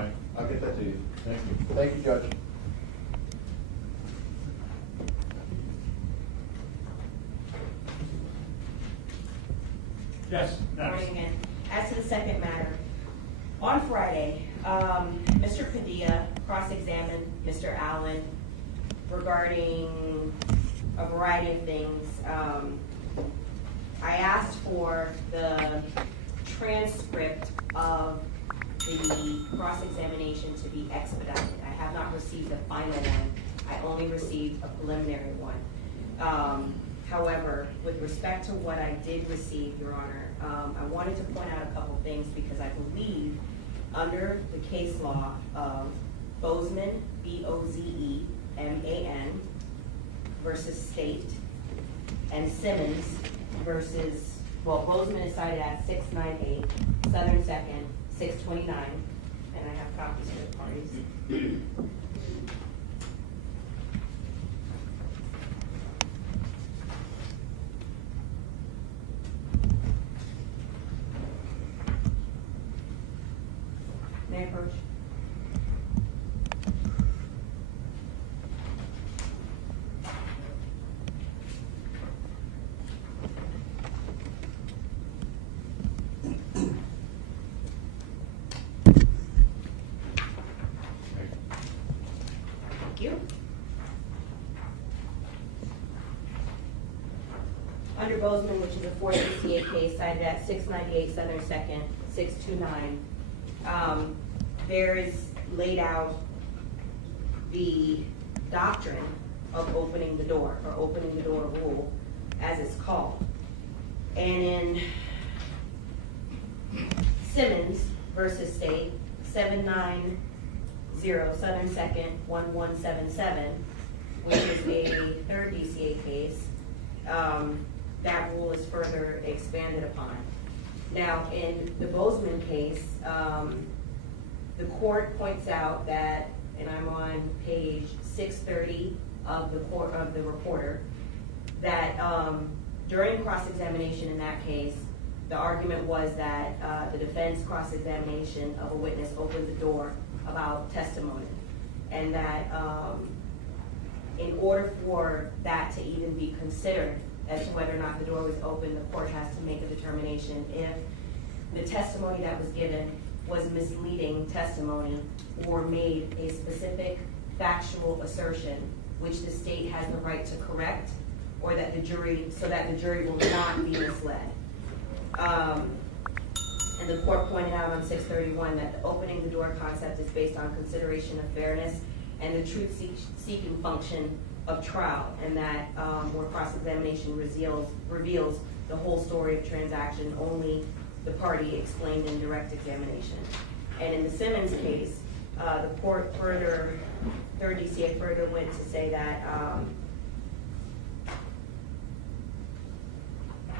right, I'll get that to you. Thank you. Thank you, Judge. Yes, next. Morning again. As to the second matter, on Friday, Mr. Padilla cross-examined Mr. Allen regarding a variety of things. I asked for the transcript of the cross-examination to be expedited. I have not received a final one. I only received a preliminary one. However, with respect to what I did receive, Your Honor, I wanted to point out a couple things because I believe under the case law of Bozeman, B-O-Z-E-M-A-N versus State, and Simmons versus, well, Bozeman is cited at 698, Southern 2nd, 629, and I have copies for the parties. May I approach? Thank you. Under Bozeman, which is a 468 case cited at 698 Southern 2nd, 629, there is laid out the doctrine of opening the door, or opening the door rule, as it's called. And in Simmons versus State, 790 Southern 2nd, 1177, which is a third DCA case, that rule is further expanded upon. Now, in the Bozeman case, the court points out that, and I'm on page 630 of the reporter, that during cross-examination in that case, the argument was that the defense cross-examination of a witness opened the door about testimony, and that in order for that to even be considered as to whether or not the door was open, the court has to make a determination if the testimony that was given was misleading testimony or made a specific factual assertion which the state has the right to correct, or that the jury, so that the jury will not be misled. And the court pointed out on 631 that the opening the door concept is based on consideration of fairness and the truth-seeking function of trial, and that where cross-examination reveals the whole story of transaction, only the party explained in direct examination. And in the Simmons case, the court further, third DCA further went to say that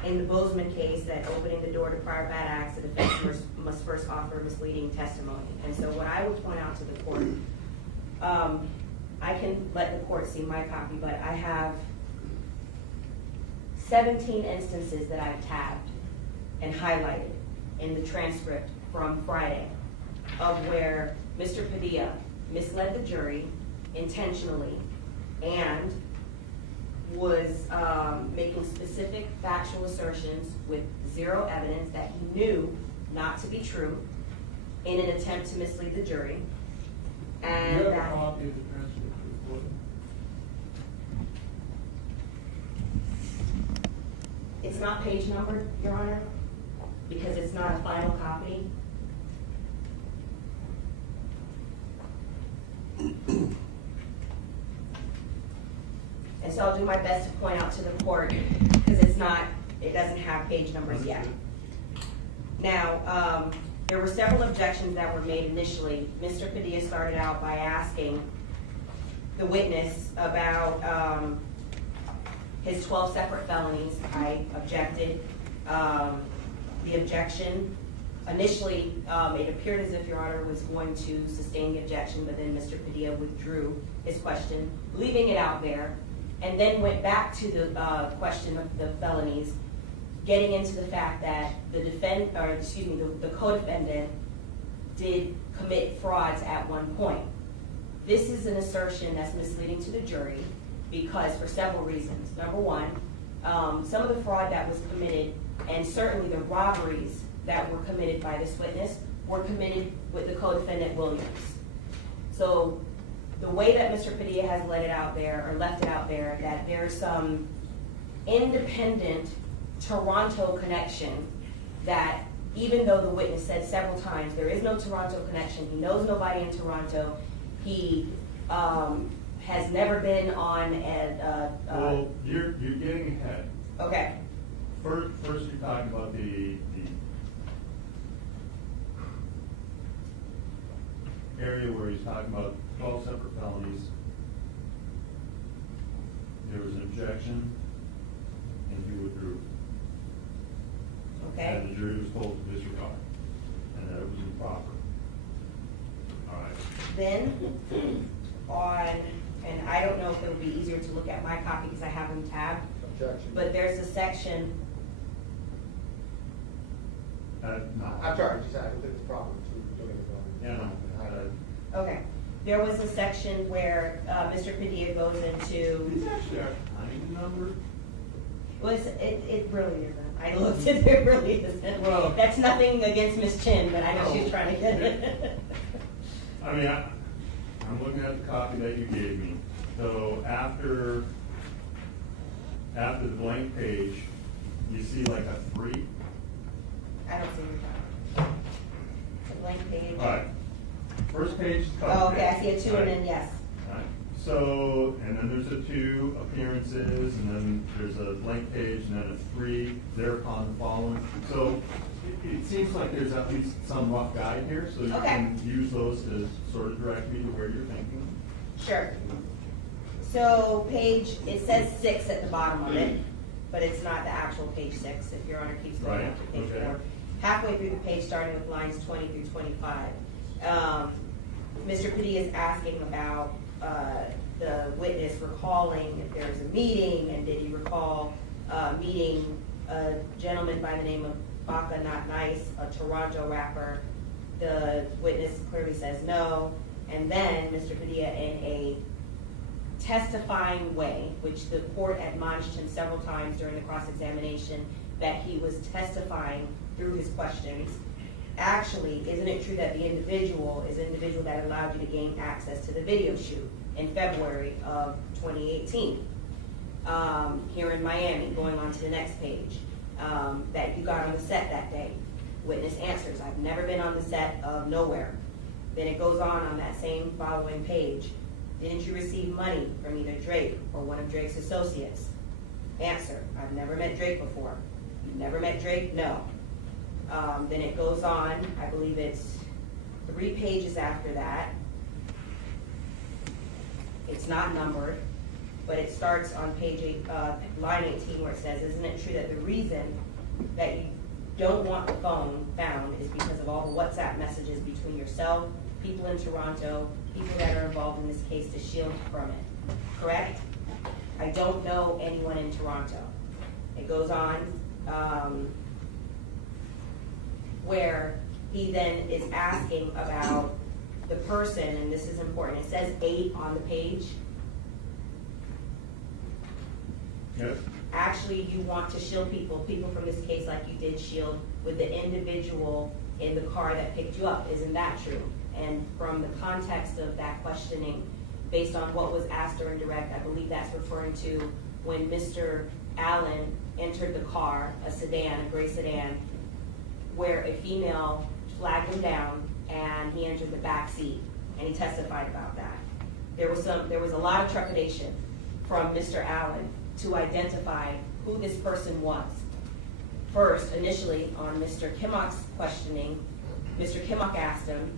in the Bozeman case, that opening the door to prior bad acts, the defense must first offer misleading testimony. And so what I would point out to the court, I can let the court see my copy, but I have 17 instances that I've tabbed and highlighted in the transcript from Friday of where Mr. Padilla misled the jury intentionally and was making specific factual assertions with zero evidence that he knew not to be true in an attempt to mislead the jury. And Do you have that, a copy of the transcript recording? it's not page numbered, Your Honor, because it's not a final copy. And so I'll do my best to point out to the court, because it doesn't have page numbers yet. Now, there were several objections that were made initially. Mr. Padilla started out by asking the witness about his 12 separate felonies. I objected. The objection, initially, it appeared as if Your Honor was going to sustain the objection, but then Mr. Padilla withdrew his question, leaving it out there, and then went back to the question of the felonies, getting into the fact that the co-defendant did commit frauds at one point. This is an assertion that's misleading to the jury because for several reasons. Number one, some of the fraud that was committed, and certainly the robberies that were committed by this witness, were committed with the co-defendant Williams. So the way that Mr. Padilla has let it out there, or left it out there, that there's some independent Toronto connection that even though the witness said several times there is no Toronto connection, he knows nobody in Toronto, he has never been on a... Well, you're getting ahead. Okay. First you're talking about the area where he's talking about 12 separate felonies. There was an objection, and he withdrew. Okay. And the jury was told to disregard, and that it was improper. All right. Then, and I don't know if it would be easier to look at my copy because I have them tabbed, Objection. but there's a section, No. I'm sorry, just I don't think it's proper to doing it Yeah, wrong. no. okay. There was a section where Mr. Padilla goes into, These actually are kind numbered. it really isn't. I looked at it, really isn't. Well- That's nothing against Miss Chin, but I know she's trying to get it. I mean, I'm looking at the copy that you gave me. So after the blank page, you see like a 3. I don't see your copy. The blank page. All right. First page is cover Oh, okay, I page. see a 2 All and right. then yes. All right. So, and then there's a 2 appearances, and then there's a blank page, and then a 3 thereupon the following. So it seems like there's at least some rough guide here, so you Okay. can use those to sort of direct me to where you're thinking. Sure. So it says 6 at the bottom of it, but it's not the actual page 6, if your honor keeps going Right, up to page okay. 4. Halfway through the page, starting with lines 20 through 25. Mr. Padilla is asking about the witness recalling if there was a meeting, and did he recall meeting a gentleman by the name of Baka Not Nice, a Toronto rapper. The witness clearly says no, and then Mr. Padilla, in a testifying way, which the court admonished him several times during the cross-examination that he was testifying through his questions. Actually, isn't it true that the individual is the individual that allowed you to gain access to the video shoot in February of 2018 here in Miami? Going on to the next page, that you got on the set that day. Witness answers, I've never been on the set of Nowhere. Then it goes on that same following page. Didn't you receive money from either Drake or one of Drake's associates? Answer, I've never met Drake before. You've never met Drake? No. Then it goes on, I believe it's 3 pages after that. It's not numbered, but it starts on page 8, line 18, where it says, isn't it true that the reason that you don't want the phone found is because of all the WhatsApp messages between yourself, people in Toronto, people that are involved in this case to shield from it, correct? I don't know anyone in Toronto. It goes on, where he then is asking about the person, and this is important, it says 8 on the page. Yes. Actually, you want to shield people from this case like you did shield with the individual in the car that picked you up. Isn't that true? And from the context of that questioning, based on what was asked during direct, I believe that's referring to when Mr. Allen entered the car, a sedan, a gray sedan, where a female flagged him down and he entered the back seat, and he testified about that. There was a lot of trepidation from Mr. Allen to identify who this person was. First, initially, on Mr. Kimmock's questioning, Mr. Kimmock asked him,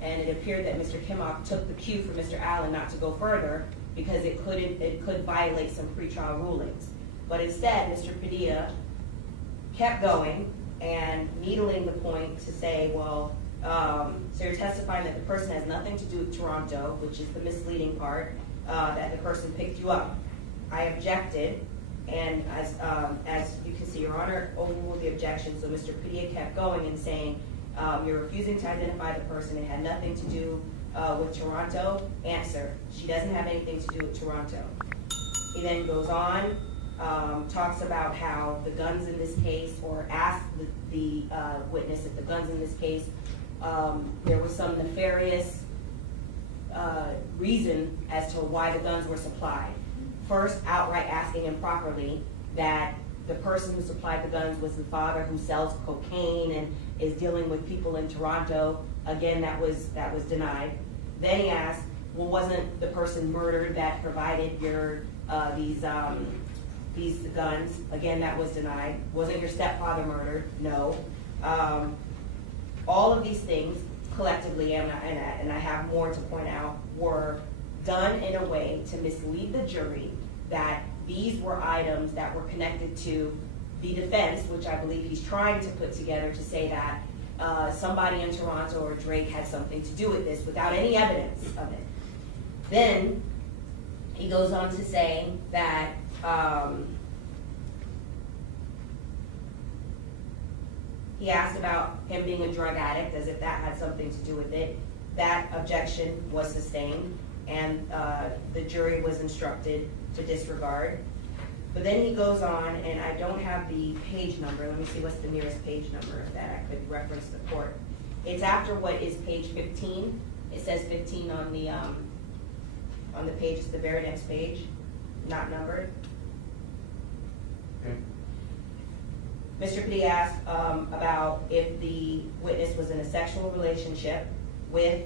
and it appeared that Mr. Kimmock took the cue for Mr. Allen not to go further because it could violate some pretrial rulings. But instead, Mr. Padilla kept going and needling the point to say, well, so you're testifying that the person has nothing to do with Toronto, which is the misleading part, that the person picked you up. I objected, and as you can see, Your Honor overruled the objection, so Mr. Padilla kept going and saying, You're refusing to identify the person. It had nothing to do with Toronto. Answer, she doesn't have anything to do with Toronto. He then goes on, talks about how the guns in this case, or asked the witness if the guns in this case, there was some nefarious reason as to why the guns were supplied. First, outright asking improperly that the person who supplied the guns was the father who sells cocaine and is dealing with people in Toronto. Again, that was denied. Then he asked, well, wasn't the person murdered that provided your these guns? Again, that was denied. Wasn't your stepfather murdered? No. All of these things collectively, and I have more to point out, were done in a way to mislead the jury that these were items that were connected to the defense, which I believe he's trying to put together to say that somebody in Toronto or Drake had something to do with this without any evidence of it. Then he goes on to say that he asked about him being a drug addict, as if that had something to do with it. That objection was sustained, and the jury was instructed to disregard. But then he goes on, and I don't have the page number. Let me see what's the nearest page number that I could reference the court. It's after what is page 15. It says 15 on the page. It's the very next page, not numbered. Okay. Mr. Padilla asked about if the witness was in a sexual relationship with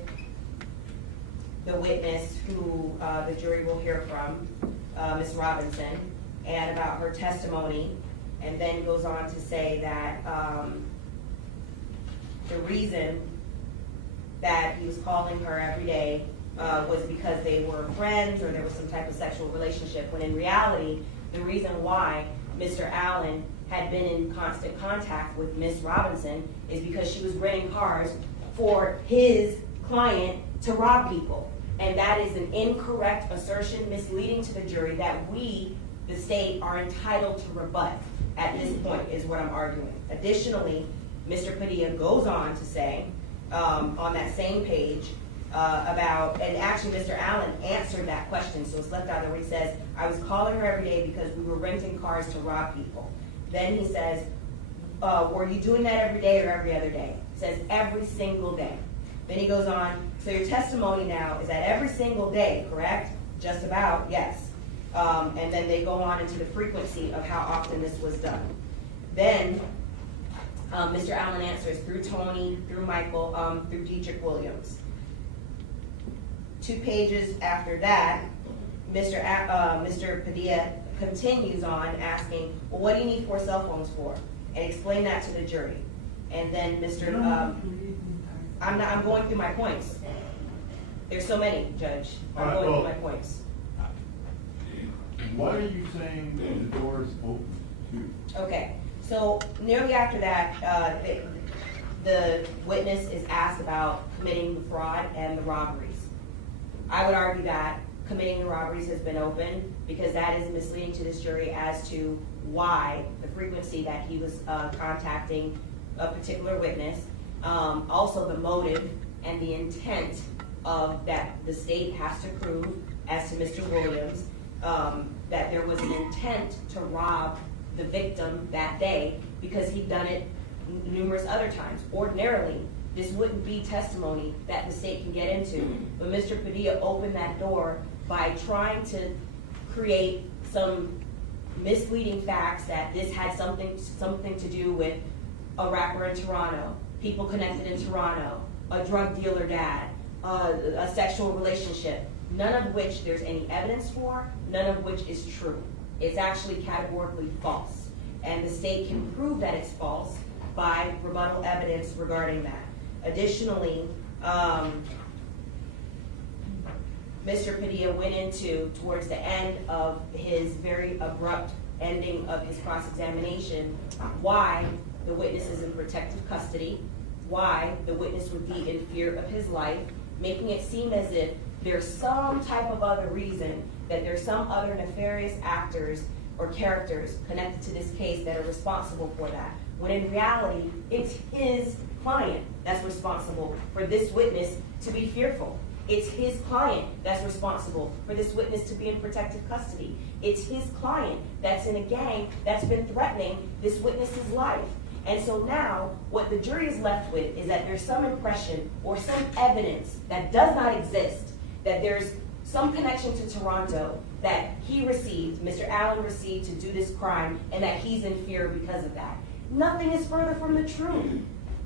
the witness who the jury will hear from, Ms. Robinson, and about her testimony, and then goes on to say that the reason that he was calling her every day was because they were friends or there was some type of sexual relationship, when in reality, the reason why Mr. Allen had been in constant contact with Ms. Robinson is because she was renting cars for his client to rob people. And that is an incorrect assertion, misleading to the jury, that we, the state, are entitled to rebut at this point, is what I'm arguing. Additionally, Mr. Padilla goes on to say, on that same page, about, and actually Mr. Allen answered that question, so it's left out there, where he says, I was calling her every day because we were renting cars to rob people. Then he says, were you doing that every day or every other day? He says, every single day. Then he goes on, so your testimony now is that every single day, correct? Just about, yes. And then they go on into the frequency of how often this was done. Then Mr. Allen answers through Tony, through Michael, through Dietrich Williams. 2 pages after that, Mr. Padilla continues on asking, well, what do you need 4 cell phones for? And explain that to the jury. And then I'm going through my points. There's so many, Judge. I'm going through my points. What are you saying the door is open to? Okay, so nearly after that, the witness is asked about committing the fraud and the robberies. I would argue that committing the robberies has been open because that is misleading to this jury as to why the frequency that he was contacting a particular witness, also the motive and the intent of that the state has to prove as to Mr. Williams, that there was an intent to rob the victim that day because he'd done it numerous other times. Ordinarily, this wouldn't be testimony that the state can get into, but Mr. Padilla opened that door by trying to create some misleading facts that this had something to do with a rapper in Toronto, people connected in Toronto, a drug dealer dad, a sexual relationship, none of which there's any evidence for, none of which is true. It's actually categorically false. And the state can prove that it's false by rebuttal evidence regarding that. Additionally, Mr. Padilla went into, towards the end of his very abrupt ending of his cross-examination, why the witness is in protective custody, why the witness would be in fear of his life, making it seem as if there's some type of other reason, that there's some other nefarious actors or characters connected to this case that are responsible for that. When in reality, it's his client that's responsible for this witness to be fearful. It's his client that's responsible for this witness to be in protective custody. It's his client that's in a gang that's been threatening this witness's life. And so now, what the jury is left with is that there's some impression or some evidence that does not exist, that there's some connection to Toronto that he received, Mr. Allen received to do this crime, and that he's in fear because of that. Nothing is further from the truth.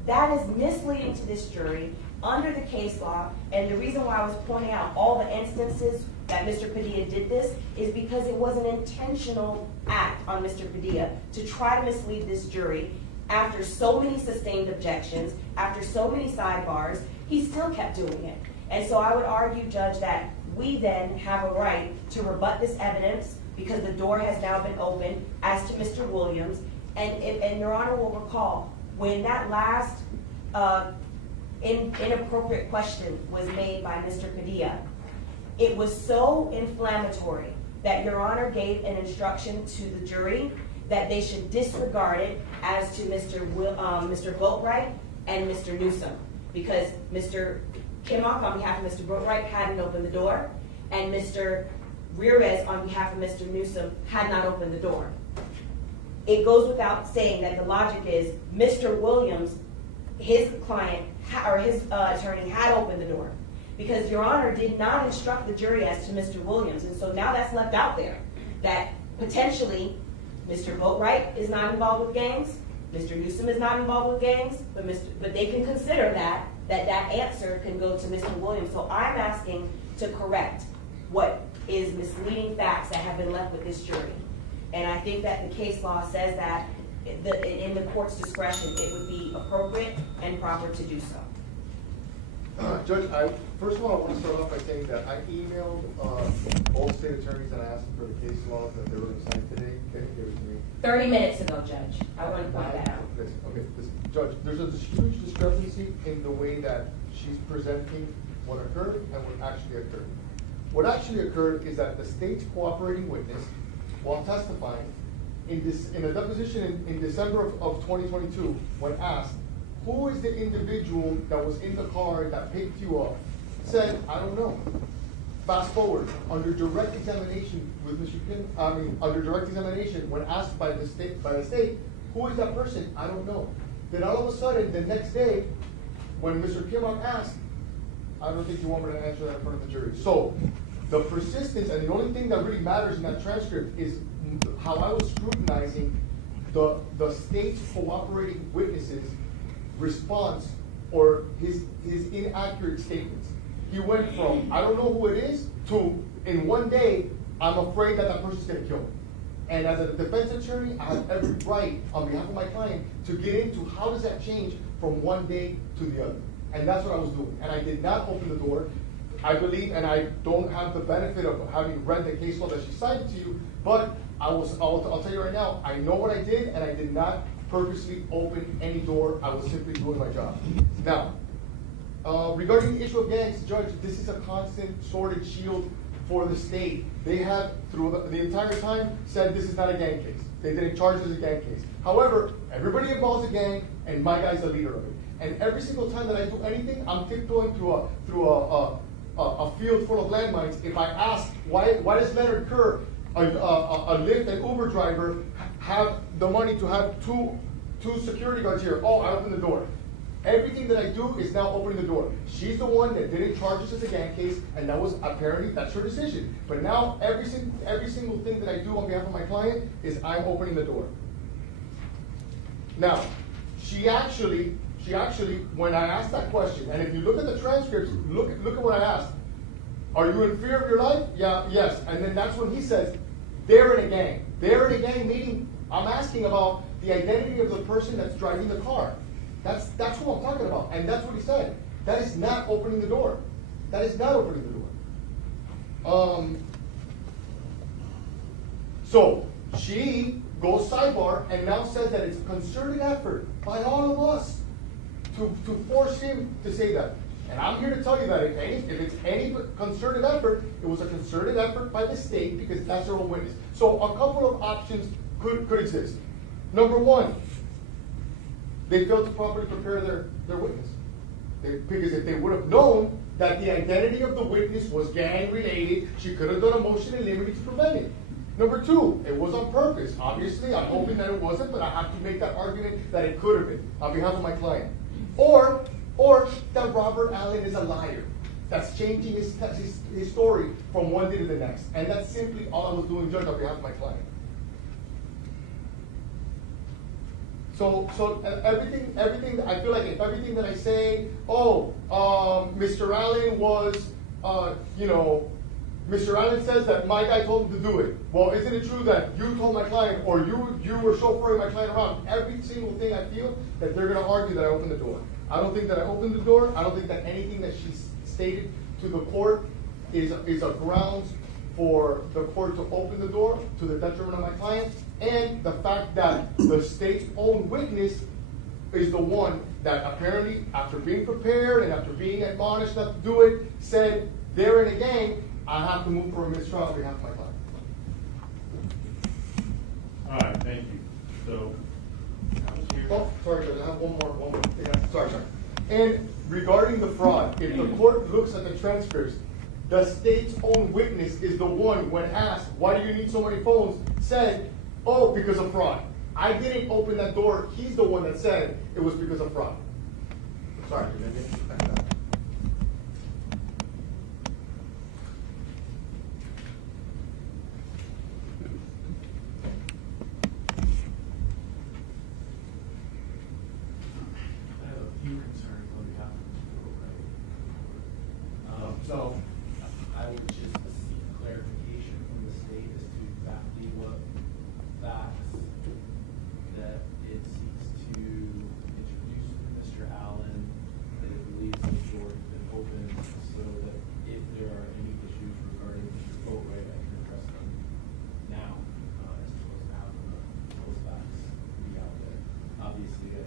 That is misleading to this jury under the case law, and the reason why I was pointing out all the instances that Mr. Padilla did this is because it was an intentional act on Mr. Padilla to try to mislead this jury. After so many sustained objections, after so many sidebars, he still kept doing it. And so I would argue, Judge, that we then have a right to rebut this evidence because the door has now been opened as to Mr. Williams. And Your Honor will recall, when that last inappropriate question was made by Mr. Padilla, it was so inflammatory that Your Honor gave an instruction to the jury that they should disregard it as to Mr. Boatwright and Mr. Newsom, because Mr. Kimmock, on behalf of Mr. Boatwright, hadn't opened the door, and Mr. Ramirez, on behalf of Mr. Newsom, had not opened the door. It goes without saying that the logic is Mr. Williams, his client, or his attorney, had opened the door, because Your Honor did not instruct the jury as to Mr. Williams, and so now that's left out there, that potentially Mr. Boatwright is not involved with gangs, Mr. Newsom is not involved with gangs, but they can consider that answer can go to Mr. Williams. So I'm asking to correct what is misleading facts that have been left with this jury. And I think that the case law says that in the court's discretion, it would be appropriate and proper to do so. Judge, first of all, I want to start off by saying that I emailed all state attorneys and I asked them for the case law that they were going to sign today. They didn't give it to me. 30 minutes ago, Judge. I want to point that out. Okay, Judge, there's a huge discrepancy in the way that she's presenting what occurred and what actually occurred. What actually occurred is that the state's cooperating witness, while testifying, in a deposition in December of 2022, when asked, who is the individual that was in the car that picked you up, said, I don't know. Fast forward, under direct examination with Mr. Kim, under direct examination, when asked by the state, who is that person? I don't know. Then all of a sudden, the next day, when Mr. Kimmock asked, I don't think you want me to answer that in front of the jury. So, the persistence, and the only thing that really matters in that transcript is how I was scrutinizing the state's cooperating witnesses' response or his inaccurate statements. He went from, I don't know who it is, to, in one day, I'm afraid that person's going to kill me. And as a defense attorney, I have every right, on behalf of my client, to get into how does that change from one day to the other. And that's what I was doing. And I did not open the door. I believe, and I don't have the benefit of having read the case law that she cited to you, but I'll tell you right now, I know what I did, and I did not purposely open any door. I was simply doing my job. Now, regarding the issue of gangs, Judge, this is a constant sword shield for the state. They have, through the entire time, said this is not a gang case. They didn't charge it as a gang case. However, everybody involves a gang, and my guy's the leader of it. And every single time that I do anything, I'm tiptoeing through a field full of landmines. If I ask, why does Leonard Kerr, a Lyft and Uber driver, have the money to have two security guards here? Oh, I opened the door. Everything that I do is now opening the door. She's the one that didn't charge us as a gang case, and that was apparently, that's her decision. But now every single thing that I do on behalf of my client is I'm opening the door. Now, she actually, when I asked that question, and if you look at the transcripts, look at what I asked. Are you in fear of your life? Yeah, yes. And then that's when he says, they're in a gang. They're in a gang meeting. I'm asking about the identity of the person that's driving the car. That's who I'm talking about. And that's what he said. That is not opening the door. That is not opening the door. So she goes sidebar and now says that it's a concerted effort by all of us to force him to say that. And I'm here to tell you that if it's any concerted effort, it was a concerted effort by the state because that's their own witness. So a couple of options could exist. Number one, they failed to properly prepare their witness. Because if they would have known that the identity of the witness was gang related, she could have done a motion in limine to prevent it. Number two, it was on purpose. Obviously, I'm hoping that it wasn't, but I have to make that argument that it could have been on behalf of my client. Or that Robert Allen is a liar. That's changing his story from one day to the next. And that's simply all I was doing, Judge, on behalf of my client. So everything, I feel like if everything that I say, Mr. Allen was, Mr. Allen says that my guy told him to do it. Well, isn't it true that you told my client, or you were chauffeuring my client around? Every single thing I feel that they're gonna argue that I opened the door. I don't think that I opened the door. I don't think that anything that she stated to the court is a grounds for the court to open the door to the detriment of my client. And the fact that the state's own witness is the one that apparently, after being prepared and after being admonished not to do it, said, they're in a gang, I have to move for a mistrial on behalf of my client. All right, thank you. So, Oh, sorry, Judge, I have one more thing. Sorry. And regarding the fraud, if the court looks at the transcripts, the state's own witness is the one, when asked, why do you need so many phones, said, oh, because of fraud. I didn't open that door. He's the one that said it was because of fraud. Sorry. So, I would just seek clarification from the state as to exactly what facts that it seeks to introduce to Mr. Allen, that it believes the door has been opened, so that if there are any issues regarding Mr. Boatwright, I can address them now, as opposed to having those facts be out there. Obviously,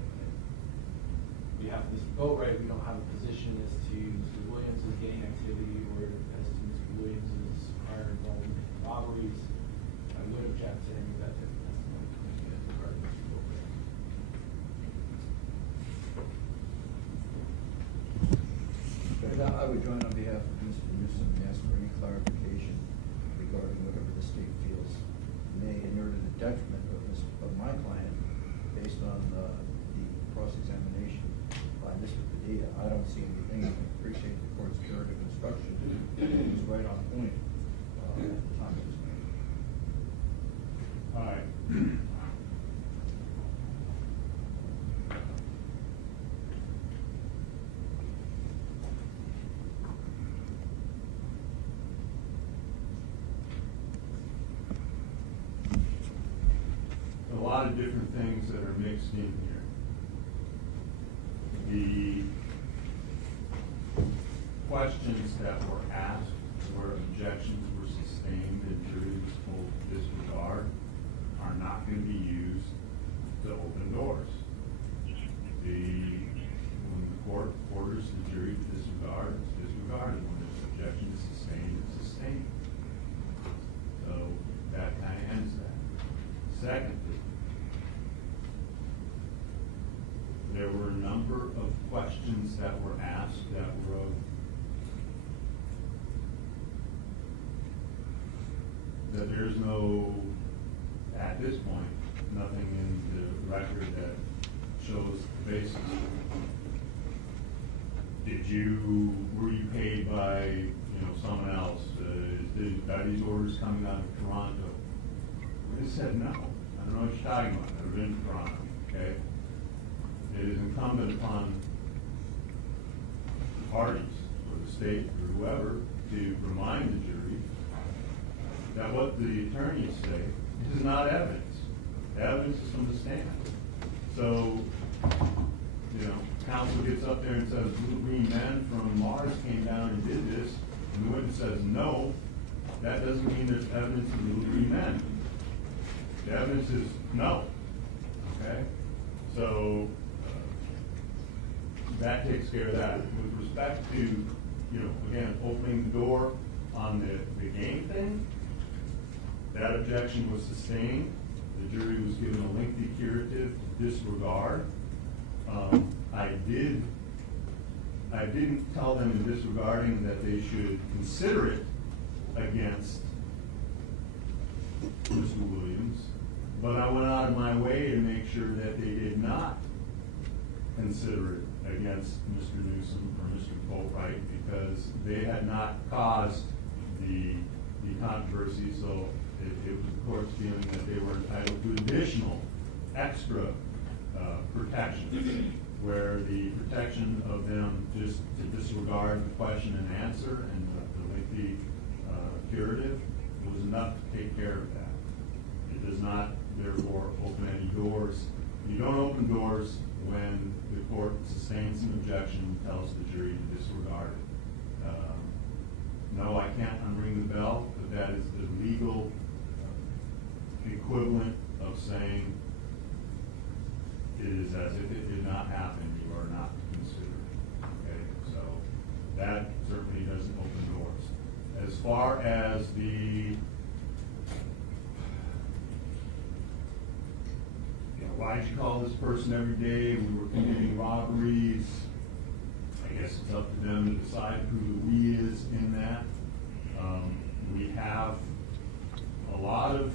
we have Mr. Boatwright, we don't have a position as to Mr. Williams' gang activity or as to Mr. Williams' prior involvement in robberies. I would object to any of that different testimony coming in regarding Mr. Boatwright. I would join on behalf of Mr. Newsom and ask for any clarification regarding whatever the state feels may inure to the detriment of my client based on the cross-examination by Mr. Padilla. I don't see anything. I appreciate the court's curative instruction. It was right on point at the time it was made. all right. A lot of different things that are mixed in here. The questions that were asked where objections were sustained and jury was told to disregard are not going to be used to open doors. When the court orders the jury to disregard, it's disregarded. When there's objection is sustained, it's sustained. So that kind of ends that. Secondly, there were a number of questions that were asked that were of that there's no, at this point, nothing in the record that shows the basis. Were you paid by, someone else? Are these orders coming out of Toronto? They said no. I don't know what you're talking about. I've been to Toronto, okay? It is incumbent upon the parties, or the state, or whoever, to remind the jury that what the attorneys say is not evidence. The evidence is from the stand. So, counsel gets up there and says, little green men from Mars came down and did this, and the witness says no, that doesn't mean there's evidence of little green men. The evidence is no, okay? So, that takes care of that. With respect to, again, opening the door on the game thing, that objection was sustained. The jury was given a lengthy curative to disregard. I didn't tell them in disregarding that they should consider it against Mr. Williams, but I went out of my way to make sure that they did not consider it against Mr. Newsom or Mr. Boatwright, because they had not caused the controversy, so it was the court's feeling that they were entitled to additional extra protection, where the protection of them just to disregard the question and answer and the lengthy curative was enough to take care of that. It does not, therefore, open any doors. You don't open doors when the court sustains an objection and tells the jury to disregard it. No, I can't unring the bell, but that is the legal equivalent of saying it is as if it did not happen, you are not considered. Okay, so that certainly doesn't open doors. As far as the why'd you call this person every day? We were committing robberies. I guess it's up to them to decide who the we is in that. We have a lot of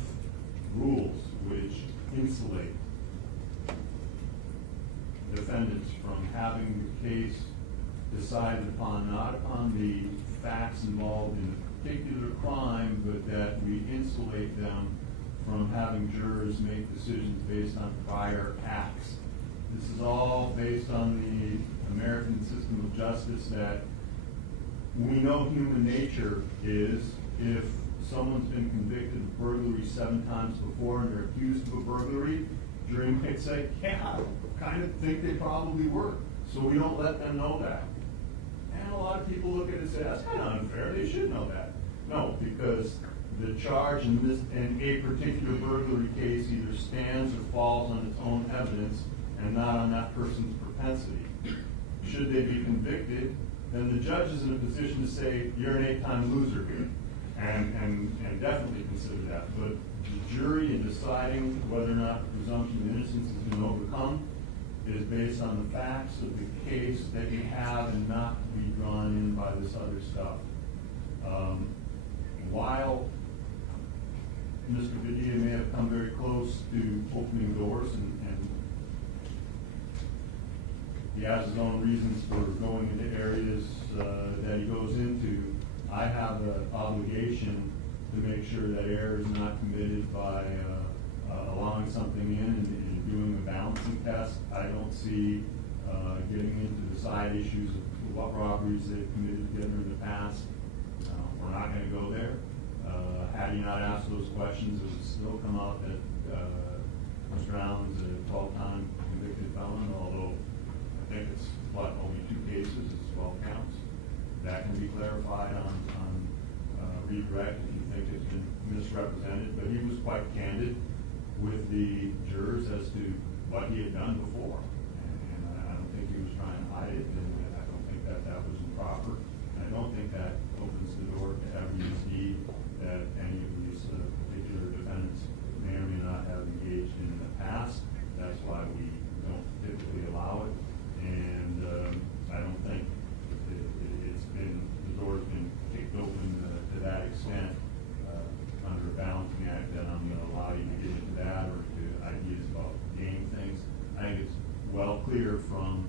rules which insulate defendants from having the case decided upon, not upon the facts involved in a particular crime, but that we insulate them from having jurors make decisions based on prior acts. This is all based on the American system of justice, that we know human nature is, if someone's been convicted of burglary 7 times before and they're accused of a burglary, jury might say, yeah, I kind of think they probably were. So we don't let them know that. And a lot of people look at it and say, that's kind of unfair, they should know that. No, because the charge in a particular burglary case either stands or falls on its own evidence and not on that person's propensity. Should they be convicted, then the judge is in a position to say, you're an 8-time loser here, and definitely consider that. But the jury, in deciding whether or not the presumption of innocence has been overcome, is based on the facts of the case that you have and not to be drawn in by this other stuff. While Mr. Padilla may have come very close to opening doors, and he has his own reasons for going into areas that he goes into, I have an obligation to make sure that error is not committed by allowing something in and doing a balancing test. I don't see getting into the side issues of what robberies they've committed together in the past. We're not going to go there. Had he not asked those questions, it would still come out that Mr. Allen's a 12-time convicted felon, although I think it's, only 2 cases, it's 12 counts. That can be clarified on redirect if you think it's been misrepresented, but he was quite candid with the jurors as to what he had done before. And I don't think he was trying to hide it, and I don't think that was improper. I don't think that opens the door to every misdeed that any of these particular defendants may or may not have engaged in the past. That's why we don't typically allow it. And I don't think the door's been kicked open to that extent under a balancing act that I'm going to allow you to get into that or to ideas about game things. I think it's well clear from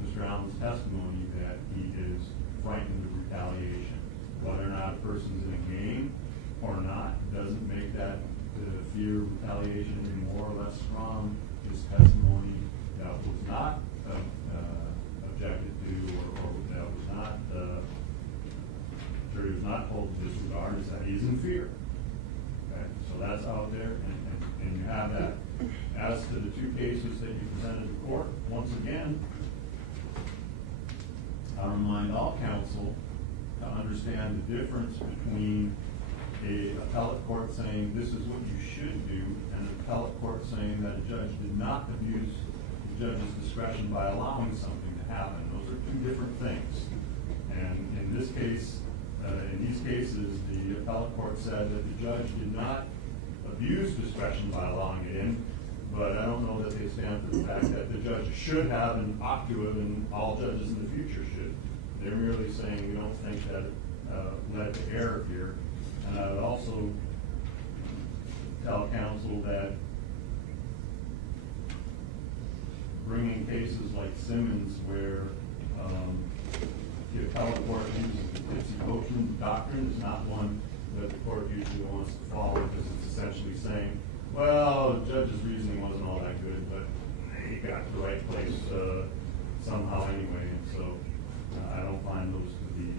Mr. Allen's testimony that he is frightened of retaliation. Whether or not a person's in a game or not doesn't make that fear of retaliation any more or less strong. His testimony that was not objected to or that was not jury was not told to disregard is that he's in fear. Okay, so that's out there, and you have that. As to the 2 cases that you presented to court, once again, I remind all counsel to understand the difference between an appellate court saying this is what you should do and an appellate court saying that a judge did not abuse the judge's discretion by allowing something to happen. Those are 2 different things. And in this case, in these cases, the appellate court said that the judge did not abuse discretion by allowing it in, but I don't know that they stand for the fact that the judge should have and ought to have, and all judges in the future should. They're merely saying we don't think that led to error here. And I would also tell counsel that bringing cases like Simmons, where the appellate court uses the tipsy coachman doctrine, is not one that the court usually wants to follow, because it's essentially saying, well, the judge's reasoning wasn't all that good, but he got to the right place somehow anyway. And so I don't find those to be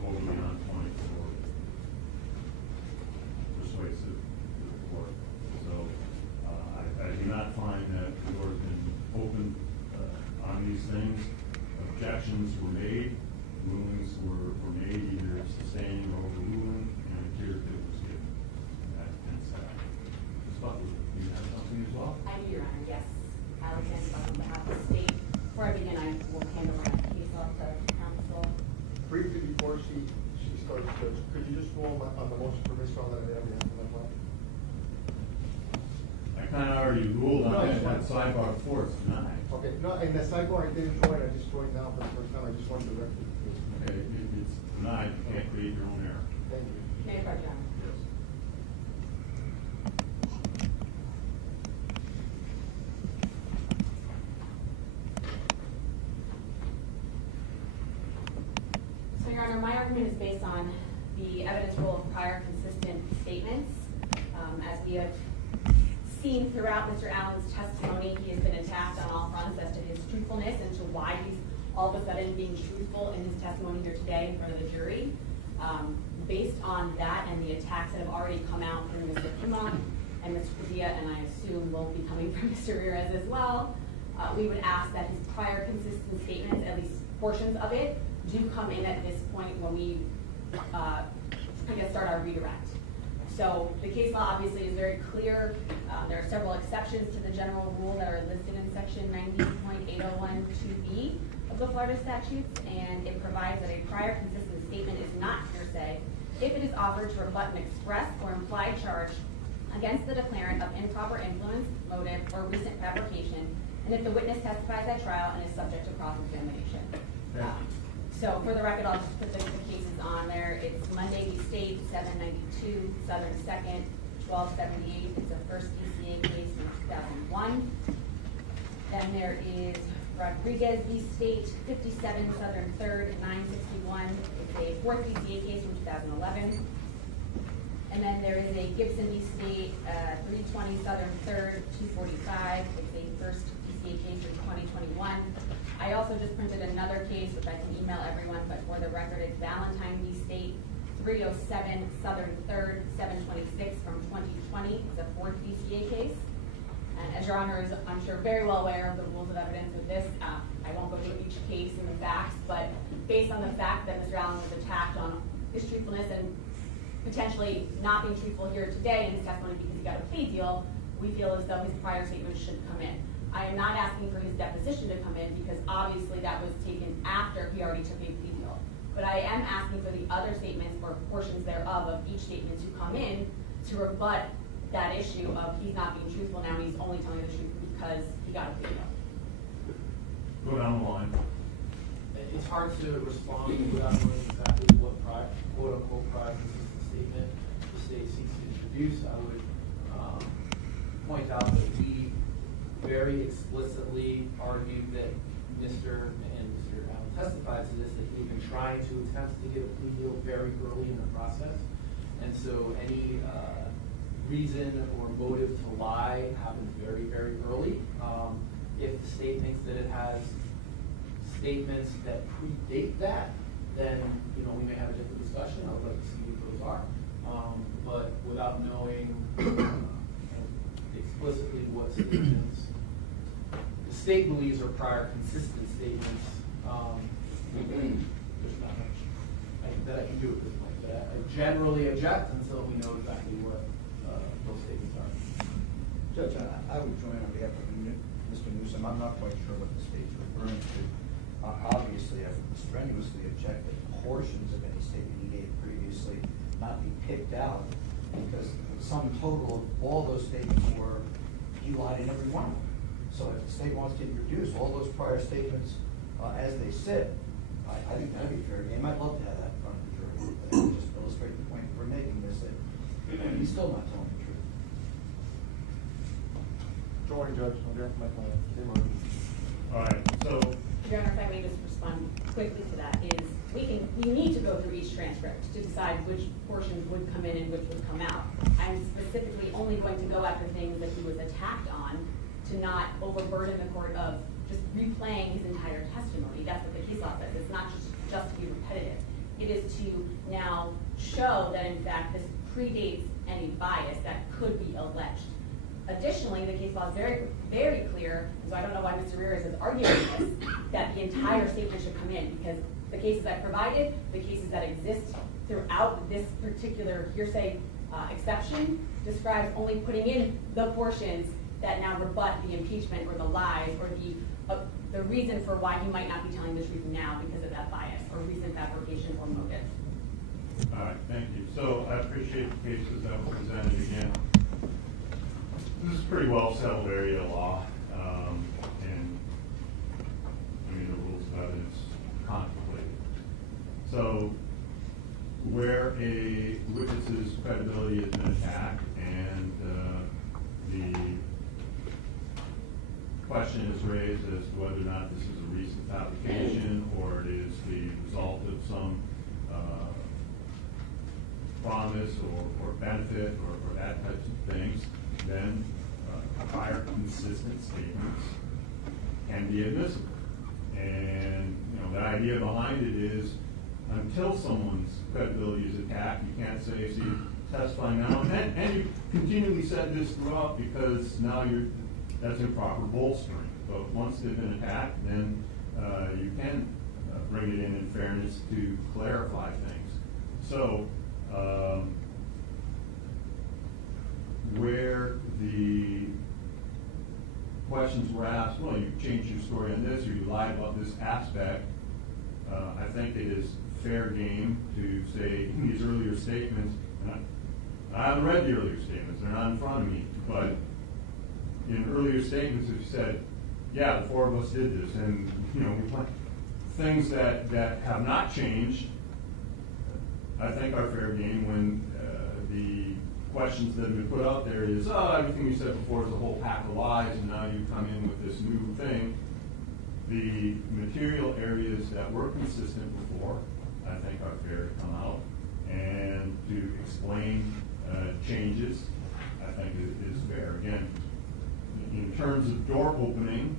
totally on point or persuasive to the court. So I do not find that the court has been open on these things. Objections were made, rulings were made, either sustaining or overruling, and a curative was given. That's Ms. Butler, do you have something as well? I do, Your Honor, yes. Alexander Butler, on behalf of the state. Before I begin, I will hand over my case off to counsel. Briefly before she starts, Judge, could you just go on the motion for mistrial that I have on my file? I kind of already ruled No, on it's it, fine. that sidebar 4 is denied. Okay, no, and the sidebar I didn't join, I just joined now for the first time, I just wanted to record this. Okay, it's denied, you can't create your own error. Thank you. May I approach, Your Honor? Yes. So, Your Honor, my argument is based on the evidence rule of prior consistent statements. As we have seen throughout Mr. Allen's testimony, he has been attacked on all fronts as to his truthfulness and to why he's all of a sudden being truthful in his testimony here today in front of the jury. Based on that and the attacks that have already come out from Mr. Kimon and Mr. Padilla, and I assume will be coming from Mr. Ramirez as well, we would ask that his prior consistent statements, at least portions of it, do come in at this point when we start our redirect. So the case law obviously is very clear. There are several exceptions to the general rule that are listed in section 90.8012B of the Florida statutes, and it provides that a prior consistent statement is not hearsay if it is offered to rebut an express or implied charge against the declarant of improper influence, motive, or recent fabrication, and if the witness testifies at trial and is subject to cross-examination. So for the record, I'll just put the cases on there. It's Monday v. State, 792, Southern 2nd, 1278. It's a first DCA case from 2001. Then there is Rodriguez v. State, 57, Southern 3rd, 961. It's a fourth DCA case from 2011. And then there is a Gibson v. State, 320, Southern 3rd, 245. It's a first DCA case from 2021. I also just printed another case, which I can email everyone, but for the record, it's Valentine v. State, 307, Southern 3rd, 726 from 2020. It's a fourth DCA case. And as Your Honor is, I'm sure, very well aware of the rules of evidence of this, I won't go through each case and the facts, but based on the fact that Mr. Allen was attacked on his truthfulness and potentially not being truthful here today in his testimony because he got a plea deal, we feel as though his prior statements should come in. I am not asking for his deposition to come in because obviously that was taken after he already took a plea deal. But I am asking for the other statements or portions thereof of each statement to come in to rebut that issue of he's not being truthful now, he's only telling the truth because he got a plea deal. Go down the line. It's hard to respond without knowing exactly what quote-unquote prior consistent statement the state seeks to introduce. I would point out that we very explicitly argued that Mr. Allen testified to this, that he had been trying to attempt to get a plea deal very early in the process. And so any reason or motive to lie happens very, very early. If the state thinks that it has statements that predate that, then we may have a different discussion. I would like to see what those are. But without knowing explicitly what statements the state believes are prior consistent statements, there's not much that I can do at this point. But I generally object until we know exactly what those statements are. Judge, I would join on behalf of Mr. Newsom. I'm not quite sure what the state's referring to. Obviously, I've strenuously objected portions of any statement he gave previously not be picked out, because the sum total of all those statements were he lied in every one of them. So if the state wants to introduce all those prior statements as they sit, I think that'd be fair game. I'd love to have that in front of the jury. That would just illustrate the point we're making, is that he's still not telling the truth. Good morning, Judge. On behalf of my client, Jay Martin. All right, so, Your Honor, if I may just respond quickly to that, is we need to go through each transcript to decide which portions would come in and which would come out. I'm specifically only going to go after things that he was attacked on to not overburden the court of just replaying his entire testimony. That's what the case law says. It's not just to be repetitive. It is to now show that in fact this predates any bias that could be alleged. Additionally, the case law is very, very clear, and so I don't know why Mr. Ramirez is arguing this, that the entire statement should come in, because the cases I provided, the cases that exist throughout this particular hearsay exception, describes only putting in the portions that now rebut the impeachment or the lies or the reason for why he might not be telling the truth now because of that bias or recent fabrication or motive. all right, thank you. So I appreciate the cases that were presented again. This is pretty well settled area of law, and I mean, the rules of evidence contemplated. So where a witness's credibility has been attacked and the question is raised as to whether or not this is a recent fabrication or it is the result of some promise or benefit or that types of things, then prior consistent statements can be admissible. And the idea behind it is until someone's credibility is attacked, you can't say, see, testifying now, and you continually said this throughout because now that's improper bolstering. But once they've been attacked, then you can bring it in fairness to clarify things. So where the questions were asked, well, you changed your story on this or you lied about this aspect, I think it is fair game to say in these earlier statements, and I haven't read the earlier statements, they're not in front of me, but in earlier statements if you said, yeah, the four of us did this, and things that have not changed, I think are fair game when the questions that have been put out there is, oh, everything you said before is a whole pack of lies, and now you come in with this new thing. The material areas that were consistent before, I think, are fair to come out, and to explain changes, I think is fair. Again, in terms of door opening,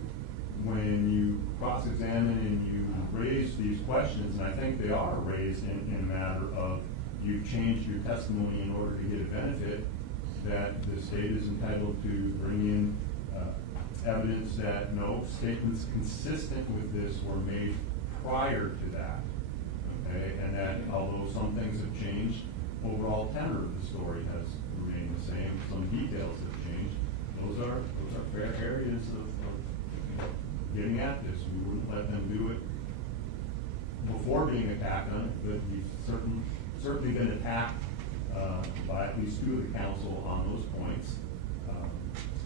when you cross-examine and you raise these questions, and I think they are raised in a matter of you've changed your testimony in order to get a benefit, that the state is entitled to bring in evidence that no statements consistent with this were made prior to that. Okay, and that although some things have changed, overall tenor of the story has remained the same. Some details have changed. Those are fair areas of getting at this. We wouldn't let them do it before being attacked on it, but we've certainly been attacked by at least two of the counsel on those points,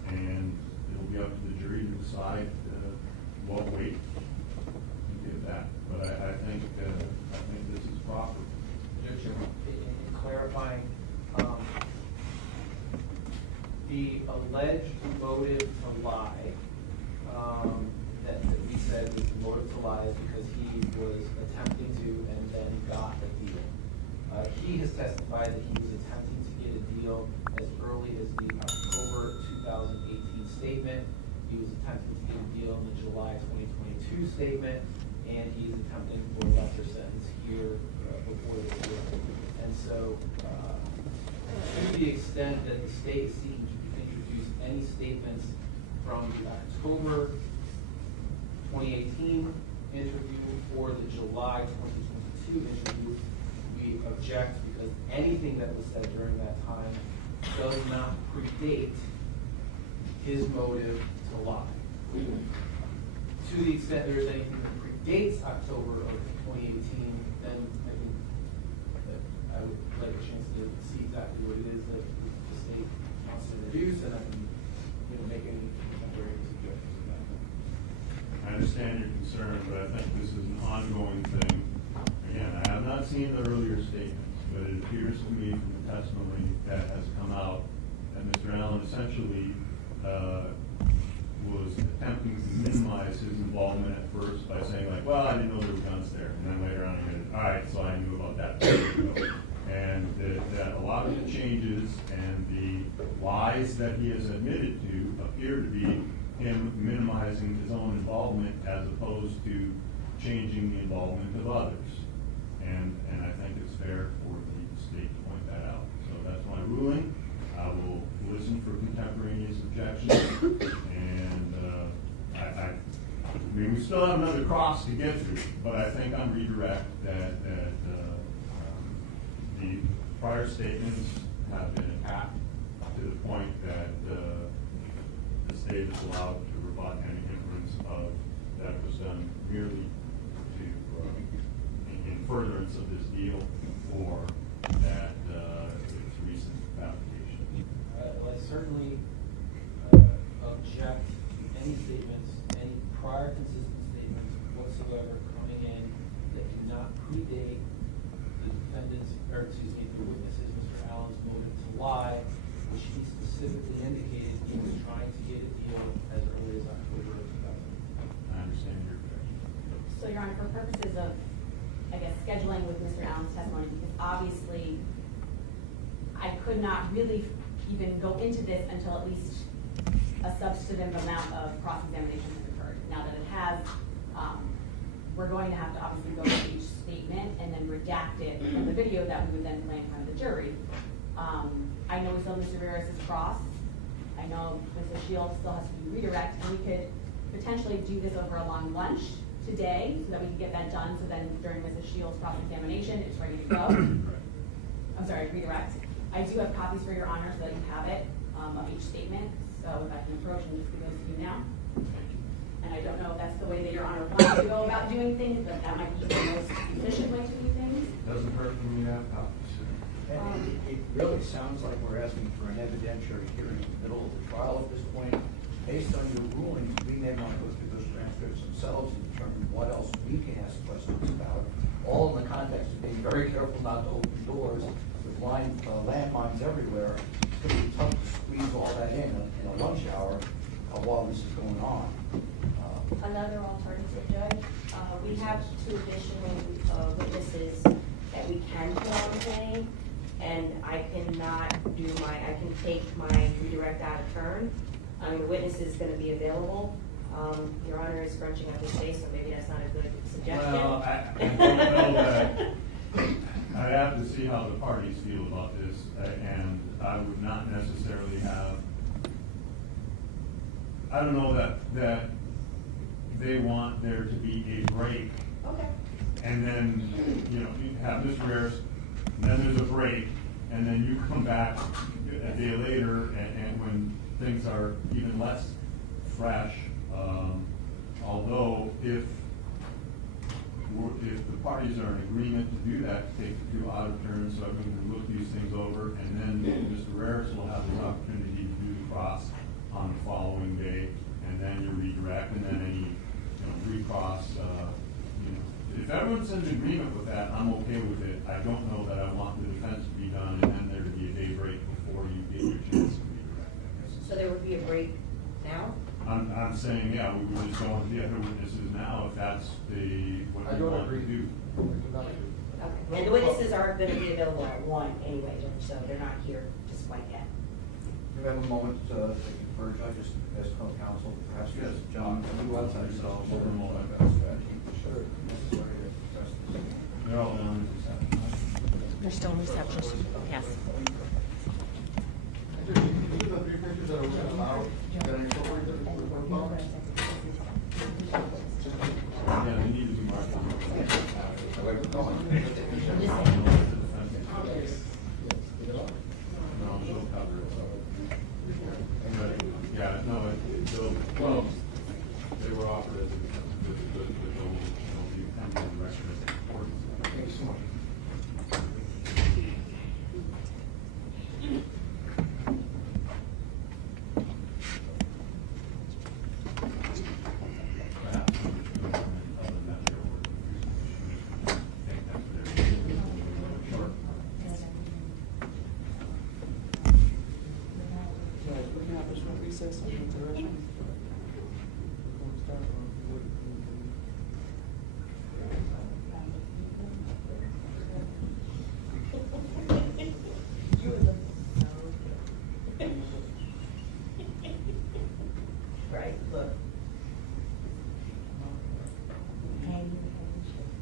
and it'll be up to the jury to decide what weight to give that. But I think this is proper. Judge, in clarifying, the alleged motive to lie that we said was the motive to lie is because he was attempting to and then got a deal. He has testified that he was attempting to get a deal as early as the October 2018 statement. He was attempting to get a deal in the July 2022 statement, and he is attempting for a lesser sentence here before this year. And so, to the extent that the state is seeking to introduce any statements from the October 2018 interview or the July 2022 interview, we object because anything that was said during that time does not predate his motive to lie. To the extent there is anything that predates October of 2018, then I think that I would like a chance to see exactly what it is that the state wants to introduce, and I can make a concern, but I think this is an ongoing thing. Again, I have not seen the earlier statements, but it appears to me from the testimony that has come out that Mr. Allen essentially was attempting to minimize his involvement at first by saying like, well, I didn't know there were guns there. And then later on he said, all right, so I knew about that. And that a lot of the changes and the lies that he has admitted to appear to be him minimizing his own involvement as opposed to changing the involvement of others. And I think it's fair for the state to point that out. So that's my ruling. I will listen for contemporaneous objections, and I mean, we still have another cross to get through, but I think on redirect that the prior statements have been attacked to the point that the state is allowed to rebut any inference of that was done merely to in furtherance of this deal, or that it's recent fabrication. Well, I certainly object to any statements, any prior consistent statements whatsoever coming in that do not predate the defendant's, or excuse me, the witnesses, Mr. Allen's motive to lie, which he specifically indicated he was trying to get a deal as early as October of 2000. I understand your objection. So, Your Honor, for purposes of, I guess, scheduling with Mr. Allen's testimony, because obviously I could not really even go into this until at least a substantive amount of cross-examination has occurred. Now that it has, we're going to have to obviously go to each statement and then redact it from the video that we would then play in front of the jury. I know we still have Mr. Rivera's cross. I know Mr. Shields still has to be redirect, and we could potentially do this over a long lunch today so that we can get that done, so then during Mrs. Shields' cross-examination, it's ready to go. I'm sorry, redirect. I do have copies for Your Honor so that you have it of each statement. So if I can approach and just give those to you now. And I don't know if that's the way that Your Honor wants to go about doing things, but that might be the most efficient way to do things. Doesn't hurt when we have copies. And it really sounds like we're asking for an evidentiary hearing in the middle of the trial at this point. Based on your rulings, we may want to go through those transcripts themselves and determine what else we can ask questions about, all in the context of being very careful not to open doors with landmines everywhere. It's going to be tough to squeeze all that in a lunch hour while this is going on. Another alternative, Judge, we have two additional witnesses that we can put on the thing, and I can take my redirect out of turn. I mean, the witness is going to be available. Your Honor is scrunching up his face, so maybe that's not a good suggestion. Well, I don't know that. I have to see how the parties feel about this, and I would not necessarily have. I don't know that they want there to be a break. Okay. And then, you know, you have Ms. Rares, then there's a break, and then you come back a day later, and when things are even less fresh. Although if the parties are in agreement to do that, take the two out of turn, so everyone can look these things over, and then Mr. Rares will have his opportunity to do the cross on the following day, and then you redirect, and then any recross. If everyone's in agreement with that, I'm okay with it. I don't know that I want the defense to be done and then there to be a day break before you get your chance to redirect. So there would be a break now? I'm saying, yeah, we would just go with the other witnesses now if that's what we want to do. Okay. And the witnesses are going to be available at 1 anyway, Judge, so they're not here just quite yet. Do we have a moment to confer, judges, as co-counsel, perhaps? Yes. John, can you outside yourself over a moment about strategy? Sure. Necessary to address this. They're all on this side. They're still in reception, yes. These are the three pictures that are allowed, that are incorporated in the report box. Yeah, they need to be marked. Where we're going. No, she'll cover it. Yeah, no, well, they were offered as they'll be temporary direction as important. Thank you so much. say something to her? Right, look.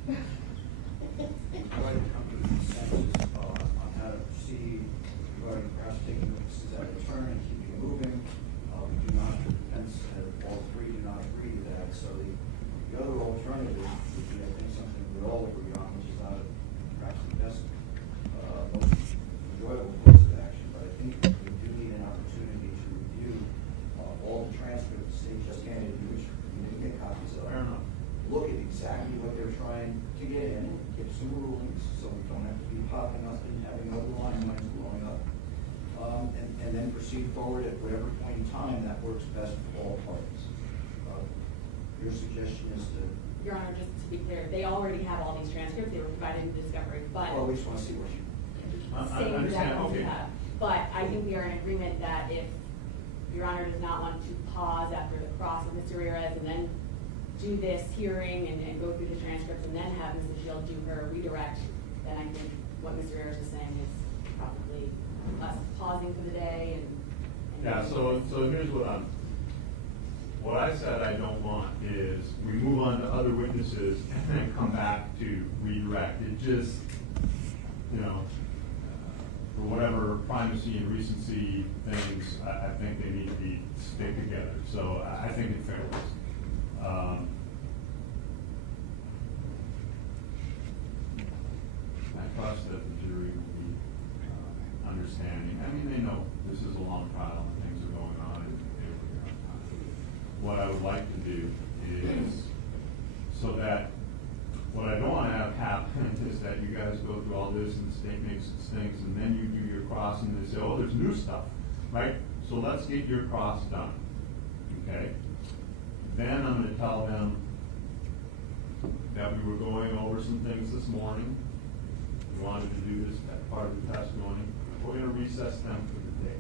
I'd like to come to a consensus on how to proceed regarding perhaps taking witnesses at a turn and keeping it moving. We do not, all three do not agree to that, so the other alternative would be, I think, something we all agree on, which is not perhaps the best, most enjoyable course of action, but I think we do need an opportunity to review all the transcripts the state just handed you, which you didn't get copies of. Fair enough. Look at exactly what they're trying to get in, give some rulings, so we don't have to be popping up and having other line lines blowing up. And then proceed forward at whatever point in time that works best for all parties. Your suggestion is to, Your Honor, just to be clear, they already have all these transcripts, they were provided in discovery, but. well, we just want to see what you. I Same understand, exact ones we okay. have. But I think we are in agreement that if Your Honor does not want to pause after the cross of Mr. Ramirez and then do this hearing and go through the transcripts and then have Mrs. Shield do her redirect, then I think what Mr. Ramirez is saying is probably us pausing for the day and. Yeah, so here's what I said I don't want is we move on to other witnesses and then come back to redirect. It just, for whatever primacy and recency things, I think they need to be stick together. So I think it fails. I trust that the jury will be understanding. I mean, they know this is a long trial and things are going on and they will be on time. What I would like to do is, so that, what I don't want to have happen is that you guys go through all this and the state makes its things and then you do your cross and they say, oh, there's new stuff, right? So let's get your cross done, okay? Then I'm gonna tell them that we were going over some things this morning. We wanted to do this as part of the testimony. We're gonna recess them for the day.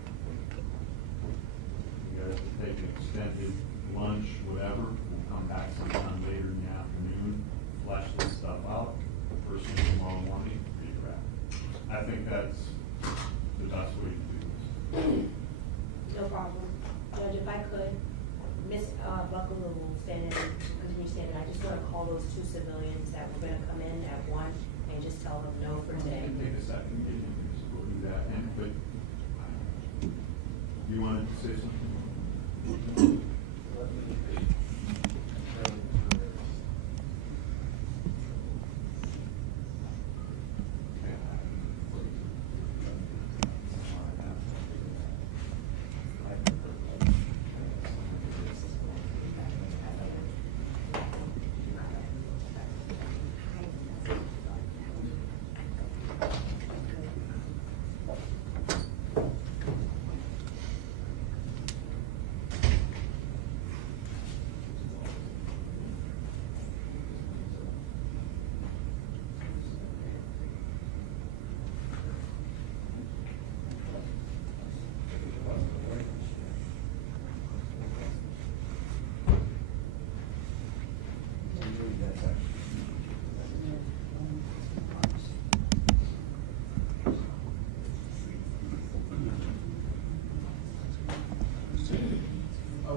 You guys can take an extended lunch, whatever. We'll come back sometime later in the afternoon, flesh this stuff out. First thing tomorrow morning, redirect. I think that's the best way to do this. No problem. Judge, if I could, Ms. Buckaloo will stand in, continue standing. I just want to call those two civilians that were going to come in at 1 and just tell them no for today. Take a second, we'll do that. But you wanted to say something?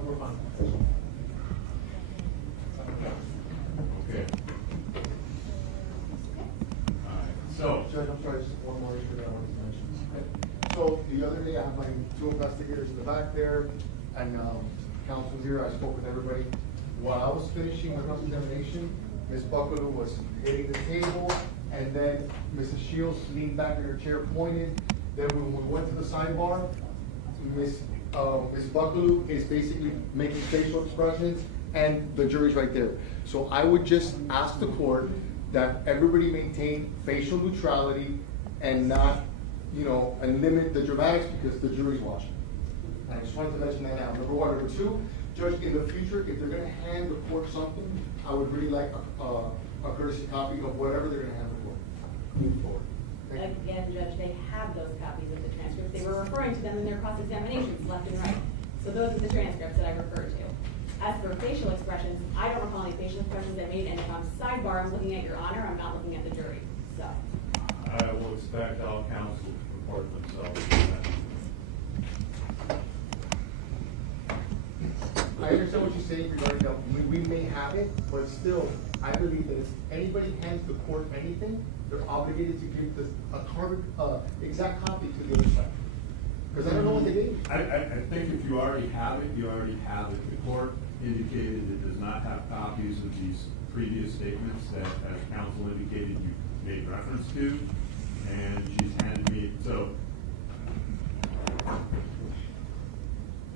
We're fine. Okay. All right, so. Judge, I'm sorry, just one more issue that I wanted to mention. So the other day, I have my two investigators in the back there, and counsel's here, I spoke with everybody. While I was finishing my cross-examination, Ms. Buckaloo was hitting the table, and then Mrs. Shields leaned back in her chair, pointed. Then when we went to the sidebar, Ms. Buckaloo is basically making facial expressions, and the jury's right there. So I would just ask the court that everybody maintain facial neutrality and not, and limit the dramatics because the jury's watching. I just wanted to mention that now. Number one. Number two, Judge, in the future, if they're gonna hand the court something, I would really like a courtesy copy of whatever they're gonna hand the court. Move forward. Thank you. Again, Judge, they have those copies of the transcripts. They were referring to them in their cross-examinations, left and right. So those are the transcripts that I referred to. As for facial expressions, I don't recall any facial expressions I made, and if I'm sidebar, I'm looking at Your Honor, I'm not looking at the jury, so. I will expect all counsel to report themselves. I understand what you're saying regarding, we may have it, but still, I believe that if anybody hands the court anything, they're obligated to give this, exact copy to the other side. Because I don't know what they gave. I think if you already have it, you already have it. The court indicated it does not have copies of these previous statements that, as counsel indicated, you made reference to, and she's handed me, so.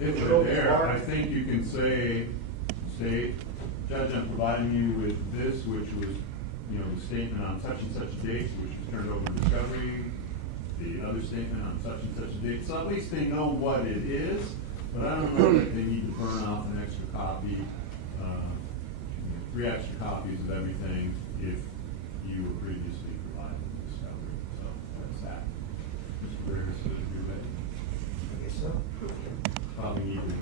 If they're there, I think you can say, state, Judge, I'm providing you with this, which was, the statement on such and such date, which was turned over in discovery, the other statement on such and such a date. So at least they know what it is, but I don't know that they need to burn off an extra copy, 3 extra copies of everything if you were previously provided with discovery. So that's that. Mr. Barris, if you're ready. I guess so. Probably need to.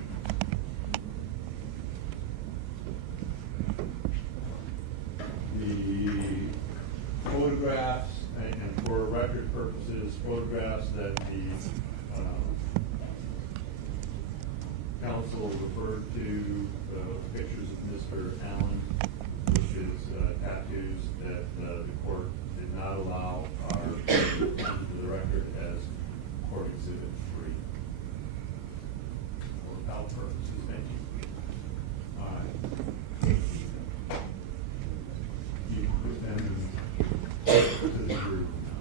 The photographs, and for record purposes, photographs that the counsel referred to, pictures of Mr. Allen, which is tattoos that the court did not allow are into the record as court exhibit 3. For appellate purposes, thank you. All right. You put them to the group now.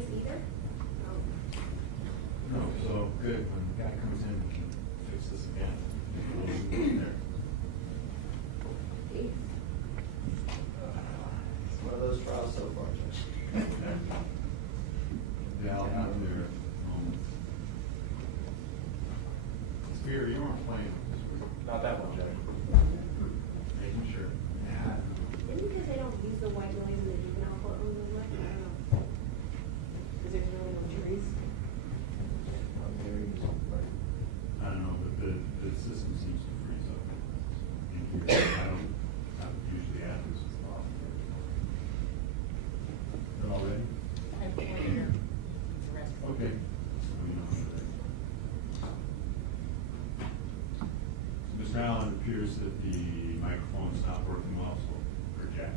noise either. No, so good, when the guy comes in, we can fix this again. There. It's one of those trials so far, Judge. Yeah, I'll have there. Spear, you weren't playing. Not that one, Judge. Making sure. Maybe because they don't use the white noise in the juvenile courtroom as much, I don't know. Because there's really no trees. I don't know, but the system seems to freeze up in here. I don't usually have this as well. They're all ready? I have one here. The rest. Okay. Mr. Allen, it appears that the microphone's not working well, so project.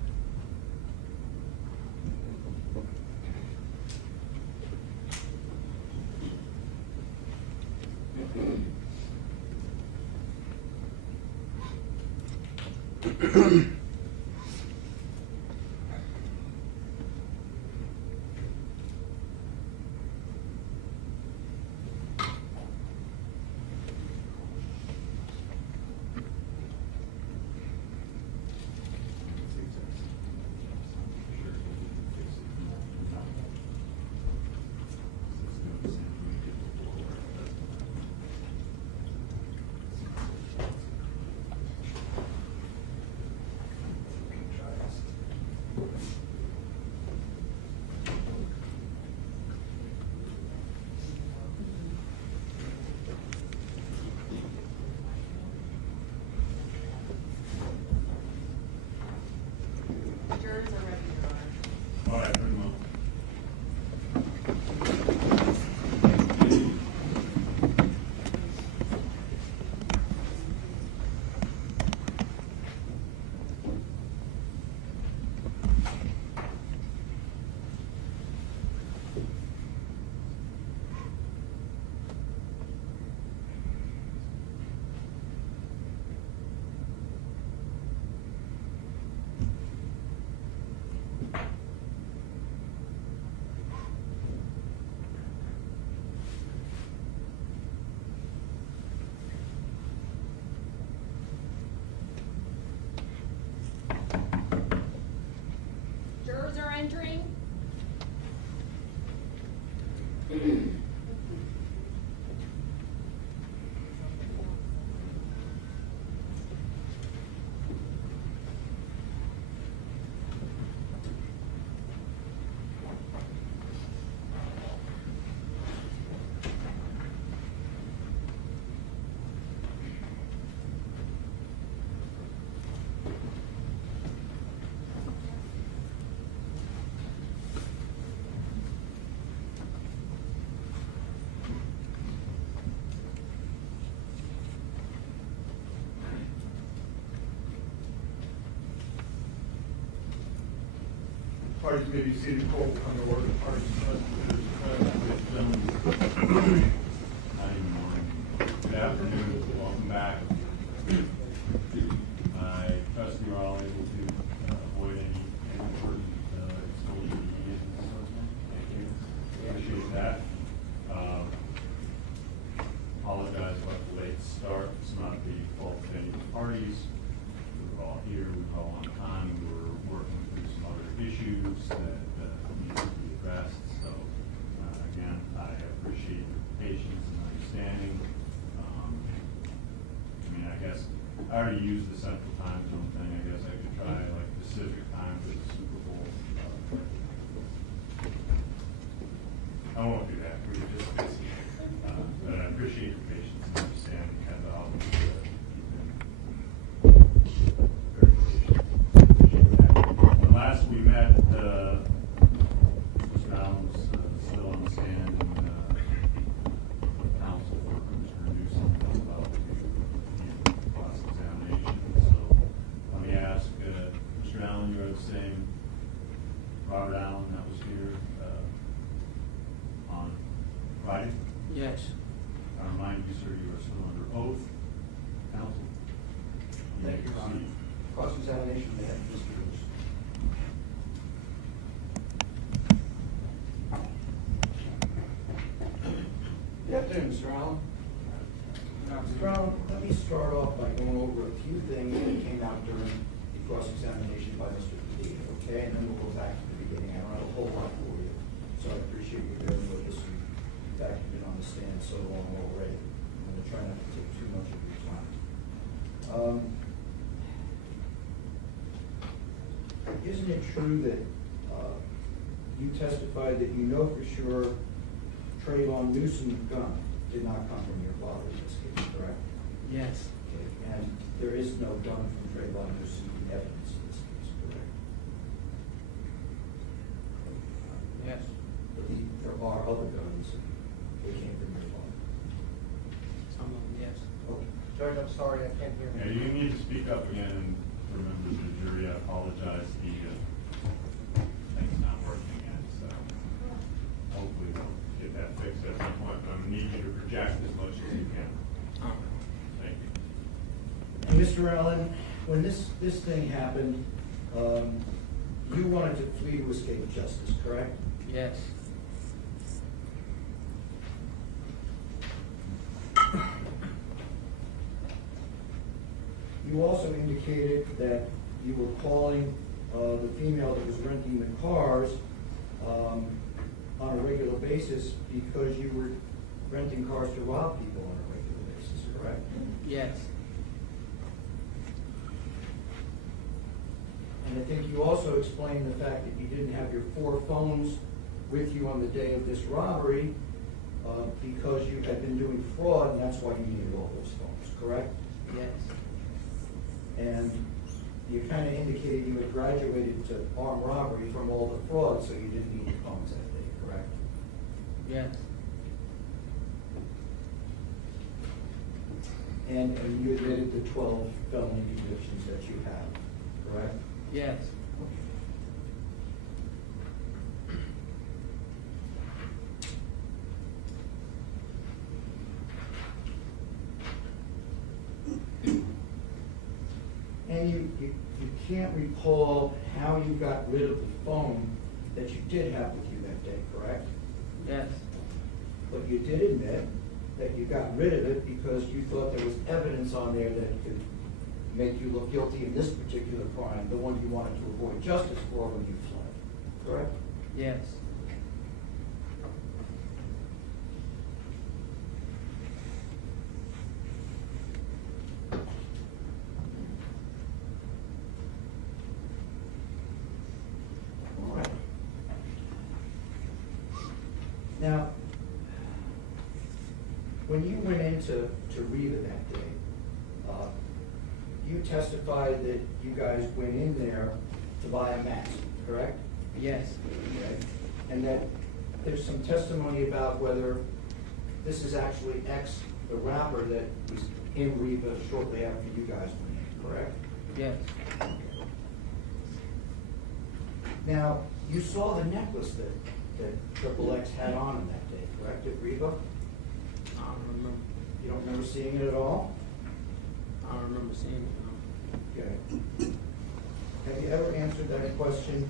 Jurors are ready, Your Honor. All right, pretty much. Jurors are entering. Parties may be seated, call on the order. Parties present. Good afternoon, welcome back. I trust you're all able to avoid any important exposure to media and so forth. Thank you. Appreciate that. Apologize about the late start. It's not the fault of any of the parties. We were all here, we were all on time, we were working through some other issues that need to be addressed. So, again, I appreciate your patience and understanding. I mean, I guess, I already used the central time zone thing. I guess I could try like Pacific time for the Super Bowl. I won't do that, we're just busy. But I appreciate your patience and understanding as always. The last we met, Mr. Allen was still on the stand and counsel for Mr. Newsom about the cross-examination. So let me ask, Mr. Allen, you are the same Robert Allen that was here on Friday? Yes. I remind you, sir, you are still under oath. Counsel? Thank you, Your Honor. Cross-examination, they have Mr. Lewis. afternoon, Mr. Allen. Mr. Allen, let me start off by going over a few things that came out during the cross-examination by Mr. Padilla, okay? And then we'll go back to the beginning. I don't have a whole lot for you, so I appreciate you bearing with us. In fact, you've been on the stand so long already. I'm going to try not to take too much of your time. Isn't it true that you testified that you know for sure Trayvon Newsom's gun did not come from your father in this case, correct? Yes. Okay, and there is no gun from Trayvon Newsom in evidence in this case, correct? Yes. But there are other guns that came from your father. Some of them, yes. Okay. Judge, I'm sorry, I can't hear Yeah, you. you need to speak up again for members of the jury. I apologize. The thing's not working yet, so hopefully we'll get that fixed at some point. I'm gonna need you to project as much as you can. Thank you. And Mr. Allen, when this thing happened, you wanted to flee to escape justice, correct? Yes. You also indicated that you were calling the female that was renting the cars on a regular basis because you were renting cars to rob people on a regular basis, correct? Yes. And I think you also explained the fact that you didn't have your 4 phones with you on the day of this robbery because you had been doing fraud, and that's why you needed all those phones, correct? Yes. And you kind of indicated you had graduated to armed robbery from all the fraud, so you didn't need your phones that day, correct? Yes. And you admitted the 12 felony convictions that you have, correct? Yes. And you can't recall how you got rid of the phone that you did have with you that day, correct? Yes. But you did admit that you got rid of it because you thought there was evidence on there that could make you look guilty in this particular crime, the one you wanted to avoid justice for when you fled, correct? Yes. All right. Now, when you went into Reba that day, you testified that you guys went in there to buy a mask, correct? Yes. Okay. And that there's some testimony about whether this is actually X, the rapper that was in Reba shortly after you guys went in, correct? Yes. Now, you saw the necklace that XXX had on him that day, correct, at Reba? I don't remember. You don't remember seeing it at all? I don't remember seeing it. Okay. Have you ever answered that question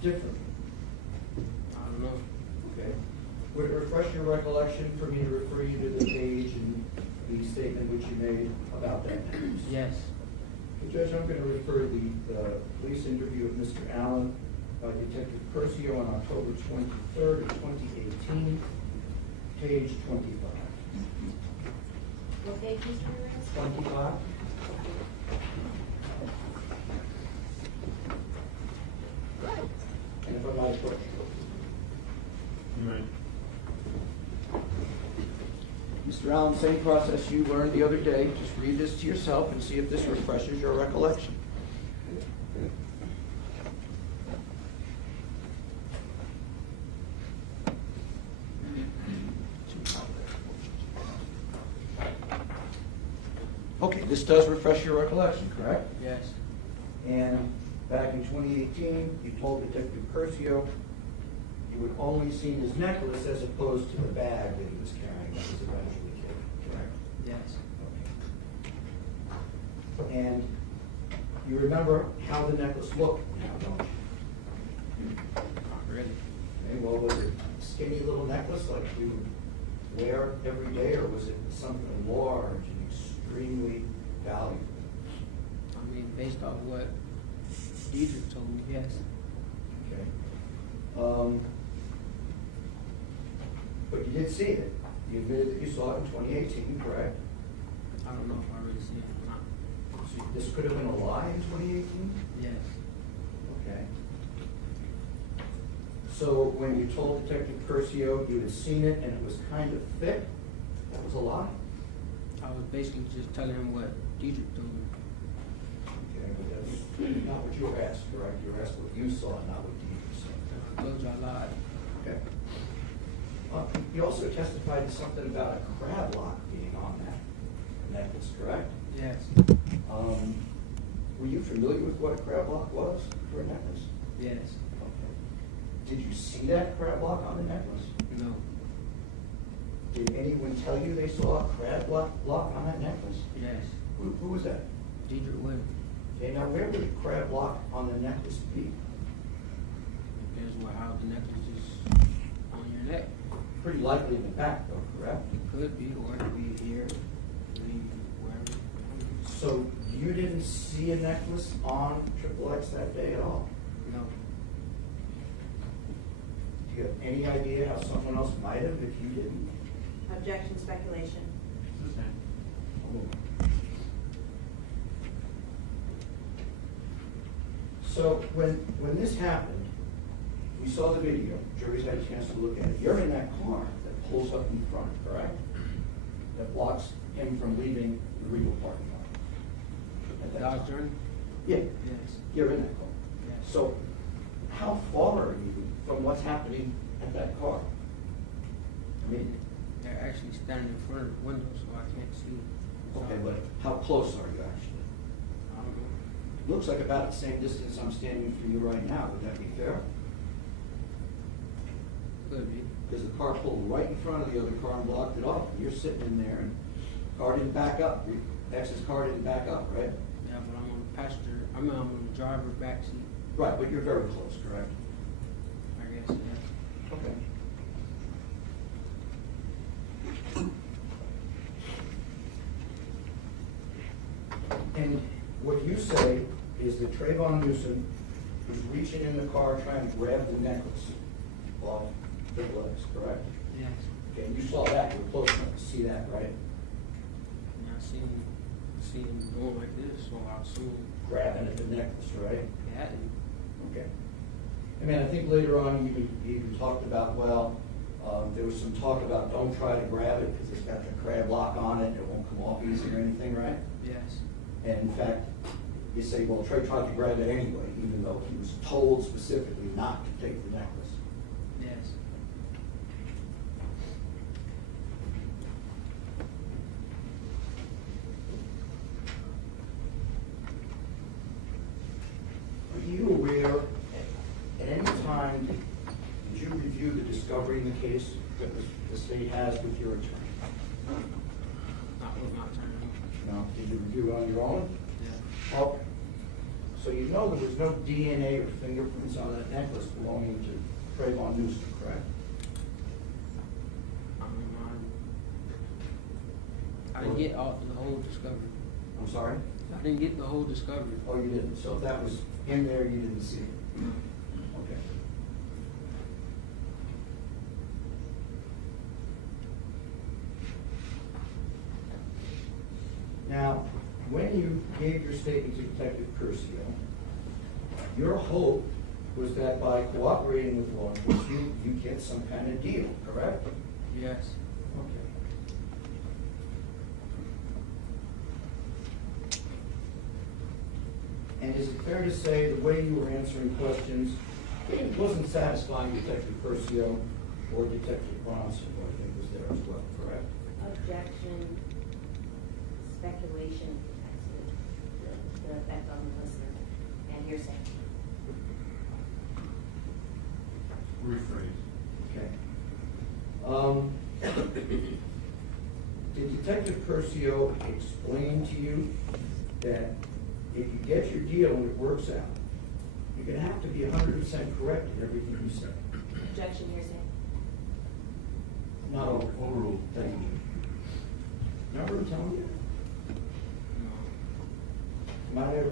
differently? I don't know. Okay. Would it refresh your recollection for me to refer you to the page and the statement which you made about that necklace? Yes. Judge, I'm going to refer the police interview of Mr. Allen by Detective Curcio on October 23rd of 2018, page 25. What page, Mr. Reyes? 25? And if I might approach you. You might. Mr. Allen, same process you learned the other day. Just read this to yourself and see if this refreshes your recollection. Okay, this does refresh your recollection, correct? Yes. And back in 2018, you told Detective Curcio you had only seen his necklace as opposed to the bag that he was carrying that was eventually killed, correct? Yes. Okay. And you remember how the necklace looked now, don't you? Not really. Okay, well, was it a skinny little necklace like you would wear every day, or was it something large and extremely valuable? I mean, based off what Deidre told me, yes. Okay. But you did see it. You admitted that you saw it in 2018, correct? I don't know if I really seen it or not. So this could have been a lie in 2018? Yes. Okay. So when you told Detective Curcio you had seen it and it was kind of thick, that was a lie? I was basically just telling him what Deidre told me. Okay, but that's not what you were asked, correct? You were asked what you saw, not what Deidre saw. I told you I lied. Okay. You also testified to something about a crab lock being on that necklace, correct? Yes. Were you familiar with what a crab lock was for a necklace? Yes. Okay. Did you see that crab lock on the necklace? No. Did anyone tell you they saw a crab lock on that necklace? Yes. Who was that? Deidre Williams. Okay, now where would a crab lock on the necklace be? Depends what how the necklace is on your neck. Pretty likely in the back though, correct? It could be, or it could be here, maybe wherever. So you didn't see a necklace on XXX that day at all? No. Do you have any idea how someone else might have if you didn't? Objection, speculation. It's the same. So when this happened, we saw the video, jury's had a chance to look at it. You're in that car that pulls up in front, correct? That blocks him from leaving the Regal parking lot. At that Dodge time. Journey? Yeah, Yes. you're in that car. Yes. So how far are you from what's happening at that car? I mean, They're actually standing in front of the window, so I can't see. okay, but how close are you actually? I don't know. Looks like about the same distance I'm standing from you right now. Would that be fair? Could be. Because the car pulled right in front of the other car and blocked it off. And you're sitting in there and the car didn't back up. Your ex's car didn't back up, right? Yeah, but I'm on the passenger, I'm on the driver back seat, Right, but you're very close, correct? I guess, yes. Okay. And what you say is that Trayvon Newsom was reaching in the car trying to grab the necklace off XXX, correct? Yes. Okay, and you saw that, you were close enough to see that, right? And I seen him going like this, so I assume Grabbing at the necklace, right? he hadn't. Okay. I mean, I think later on you even talked about, well, there was some talk about don't try to grab it because it's got the crab lock on it, it won't come off easy or anything, right? Yes. And in fact, you say, well, Trey tried to grab it anyway, even though he was told specifically not to take the necklace. Yes. Are you aware, at any time, did you review the discovery in the case that the state has with your attorney? Not with my attorney. No. Did you review it on your own? Yeah. Okay. So you know there was no DNA or fingerprints on that necklace belonging to Trayvon Newsom, correct? I didn't get the whole discovery. I'm sorry? I didn't get the whole discovery. Oh, you didn't. So if that was in there, you didn't see it? Okay. Now, when you gave your statement to Detective Curcio, your hope was that by cooperating with law enforcement, you get some kind of deal, correct? Yes. Okay. And is it fair to say the way you were answering questions wasn't satisfying Detective Curcio or Detective Bronson, who I think was there as well, correct? Objection, speculation, the effect on the listener, and hearsay. Rephrase. Okay. Did Detective Curcio explain to you that if you get your deal and it works out, you're gonna have to be 100% correct in everything you say? Objection, hearsay. Not over. Overruled.